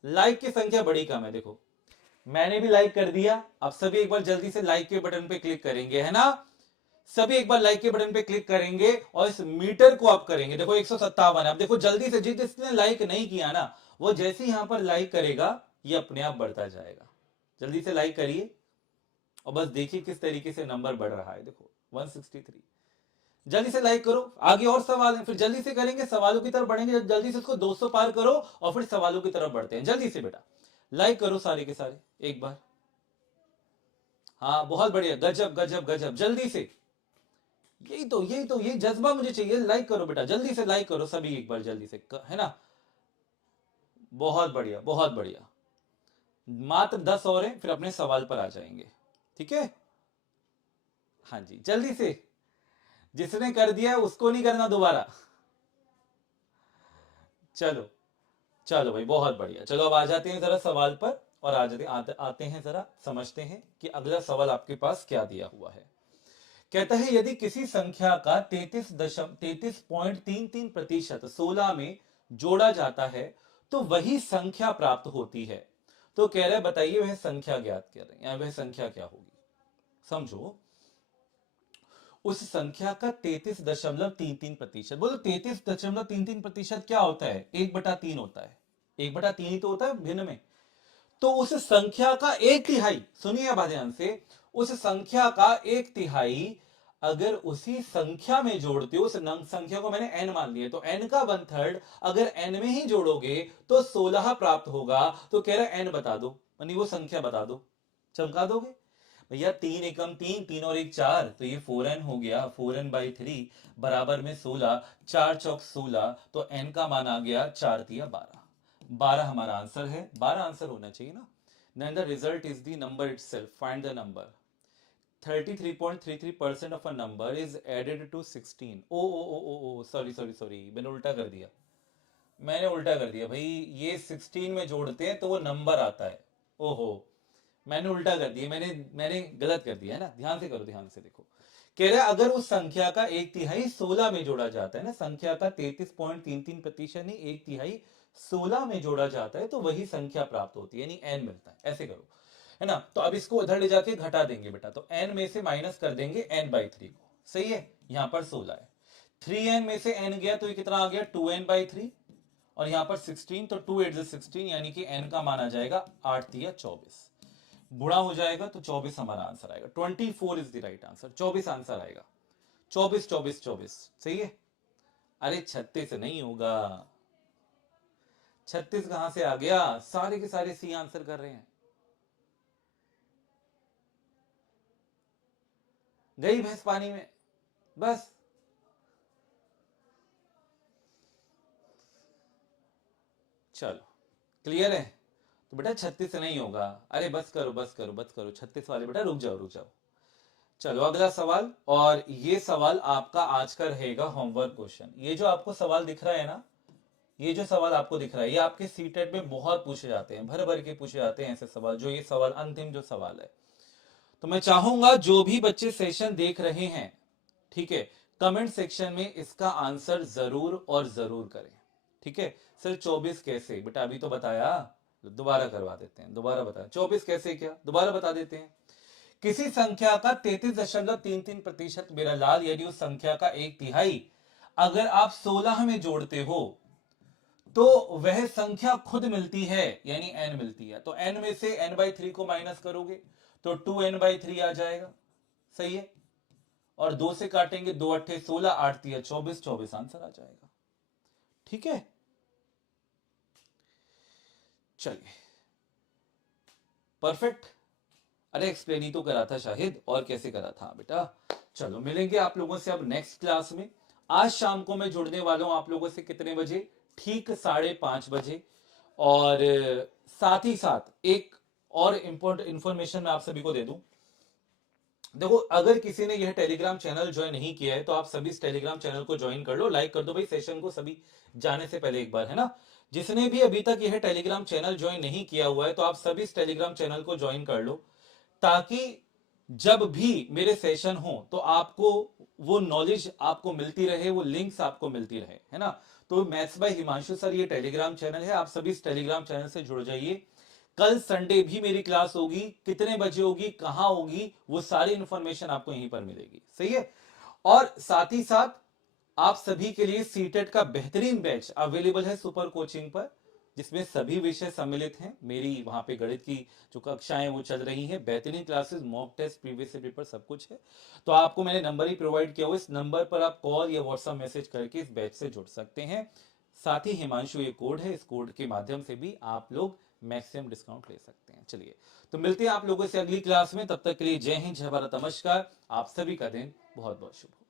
लाइक की संख्या बड़ी कम है। देखो मैंने भी लाइक कर दिया, अब सभी एक बार जल्दी से लाइक के बटन पे क्लिक करेंगे, है ना। सभी एक बार लाइक के बटन पे क्लिक करेंगे और इस मीटर को आप करेंगे। देखो 157 है। अब देखो जल्दी से, जिसने लाइक नहीं किया ना, वो जैसे ही यहां पर लाइक करेगा ये अपने आप बढ़ता जाएगा। जल्दी से लाइक करिए और बस देखिए किस तरीके से नंबर बढ़ रहा है। देखो 163, जल्दी से लाइक करो, आगे और सवाल हैं, फिर जल्दी से करेंगे, सवालों की तरफ बढ़ेंगे, जल्दी से इसको 200 पार करो और फिर सवालों की तरफ बढ़ते हैं। जल्दी से बेटा लाइक करो सारे के सारे एक बार। हाँ बहुत बढ़िया, गजब गजब गजब, जल्दी से। यही जज्बा मुझे चाहिए, लाइक करो बेटा, जल्दी से लाइक करो सभी एक बार जल्दी से, है ना। बहुत बढ़िया बहुत बढ़िया, मात्र 10 और हैं, फिर अपने सवाल पर आ जाएंगे, ठीक है। हाँ जी जल्दी से, जिसने कर दिया है उसको नहीं करना दोबारा। चलो चलो भाई बहुत बढ़िया, चलो अब आ जाते हैं जरा सवाल पर, और आ जाते आते हैं जरा समझते हैं कि अगला सवाल आपके पास क्या दिया हुआ है। कहता है यदि किसी संख्या का 33.33% 16 में जोड़ा जाता है तो वही संख्या प्राप्त होती है। तो कह रहे बताइए वह संख्या ज्ञात कर रहे हैं, वह संख्या क्या होगी। समझो, उस संख्या का 33.33%, बोलो 33.33% क्या होता है, 1/3 होता है, 1/3 ही तो होता है भिन्न में। तो उस संख्या का 1/3, सुनिए अब ध्यान से, उस संख्या का 1/3 अगर उसी संख्या में जोड़ते हो, उस संख्या को मैंने n मान लिया, तो n का 1/3 अगर n में ही जोड़ोगे तो 16 प्राप्त होगा। तो कह रहा n बता दो, यानी वो संख्या बता दो, चमका दोगे भैया। 3 एकम 3, 3 और 1 4, तो ये 4n हो गया, 4n/3 बराबर में 16, 4 चौक 16, तो n का मान आ गया 4 तिया 12, 12 हमारा आंसर है, 12 आंसर होना चाहिए ना। Then the result is the number itself. Find the number. 33.33% of a number is added to 16. Oh sorry, मैंने उल्टा कर दिया, भाई। ये 16 में जोड़ते हैं तो वो नंबर आता है। ओहो, मैंने उल्टा कर दिया, मैंने गलत कर दिया है ना। ध्यान से करो, ध्यान से देखो। कह रहा है अगर उस संख्या का 1/3 16 में जोड़ा जाता है ना, संख्या का 33.33% नहीं, 1/3 16 में जोड़ा जाता है तो वही संख्या प्राप्त होती है, यानी n मिलता है। ऐसे करो, है ना। तो अब इसको उधर ले जाके घटा देंगे बेटा, तो n में से माइनस कर देंगे n/3 को, सही है। यहां पर 16 है, 3n में से n गया तो ये कितना आ गया 2n/3, और यहां पर 16, तो 2 8 16, यानी कि n का मान आ जाएगा 8 तिया 24, बुढ़ा हो जाएगा तो 24 हमारा आंसर आएगा। 24 is the right answer, 24 answer आएगा। 24 24 24 सही है। अरे 36 नहीं होगा, 36 कहां से आ गया, सारे के सारे सी आंसर कर रहे हैं। गई भैंस पानी में, बस। चलो क्लियर है। तो बेटा 36 नहीं होगा, अरे बस करो बस करो बस करो, 36 वाले बेटा रुक जाओ रुक जाओ। चलो अगला सवाल, और ये सवाल आपका आज का रहेगा होमवर्क क्वेश्चन। ये जो आपको सवाल दिख रहा है ना, ये जो सवाल आपको दिख रहा है, ये आपके सीटेट में बहुत पूछे जाते हैं, भर भर के पूछे जाते हैं ऐसे सवाल, जो ये सवाल अंतिम जो सवाल है। तो मैं चाहूंगा जो भी बच्चे सेशन देख रहे हैं, ठीक है, कमेंट सेक्शन में इसका आंसर जरूर और जरूर करें, ठीक है। सर 24 कैसे, बेटा अभी तो बताया, दोबारा करवा देते हैं, दोबारा बताया 24 कैसे, क्या दोबारा बता देते हैं। किसी संख्या का 33.33% मेरा लाल, यदि उस संख्या का 1/3 अगर आप 16 में जोड़ते हो तो वह संख्या खुद मिलती है, यानी n मिलती है। तो n में से n/3 को माइनस करोगे तो 2n/3 आ जाएगा, सही है। और 2 से काटेंगे, 2 8 16, 8 तिया 24, 24 आंसर आ जाएगा, ठीक है। चलिए परफेक्ट। अरे एक्सप्लेन ही तो करा था शाहिद, और कैसे करा था बेटा। चलो मिलेंगे आप लोगों से अब नेक्स्ट क्लास में। आज शाम को मैं जुड़ने वाला हूं आप लोगों से, कितने बजे, ठीक 5:30 बजे। और साथ ही साथ एक और इंपॉर्टेंट इंफॉर्मेशन मैं आप सभी को दे दूं। देखो अगर किसी ने यह टेलीग्राम चैनल ज्वाइन नहीं किया है तो आप सभी इस टेलीग्राम चैनल को ज्वाइन कर लो, लाइक कर दो भाई सेशन को सभी जाने से पहले एक बार, है ना। जिसने भी अभी तक यह टेलीग्राम चैनल ज्वाइन नहीं किया हुआ है तो आप सभी इस टेलीग्राम चैनल को ज्वाइन कर लो, ताकि जब भी मेरे सेशन हो तो आपको वो नॉलेज आपको मिलती रहे, वो लिंक्स आपको मिलती रहे, है ना। तो मैथ्स बाय हिमांशु सर ये टेलीग्राम चैनल है, आप सभी इस टेलीग्राम चैनल से जुड़ जाइए। कल संडे भी मेरी क्लास होगी, कितने बजे होगी, कहां होगी, वो सारी इंफॉर्मेशन आपको यहीं पर मिलेगी, सही है। और साथ ही साथ आप सभी के लिए सीटेट का बेहतरीन बैच अवेलेबल है सुपर कोचिंग पर, जिसमें सभी विषय सम्मिलित हैं। मेरी वहाँ पे गणित की जो कक्षाएं वो चल रही हैं, बेहतरीन classes, mock test, previous paper, सब कुछ है। तो आपको मैंने नंबर ही प्रोवाइड किया हुआ, इस नंबर पर आप कॉल या व्हाट्सएप मैसेज करके इस बैच से जुड़ सकते हैं। साथ ही हिमांशु ये कोड है, इस कोड के माध्यम से भी आप लोग मैक्सिमम डिस्काउंट ले सकते हैं। चलिए, तो मिलते हैं आप लोगों से अगली क्लास में। तब तक के लिए जय हिंद, जय भारत, नमस्कार। आप सभी का दिन बहुत बहुत शुभ हो।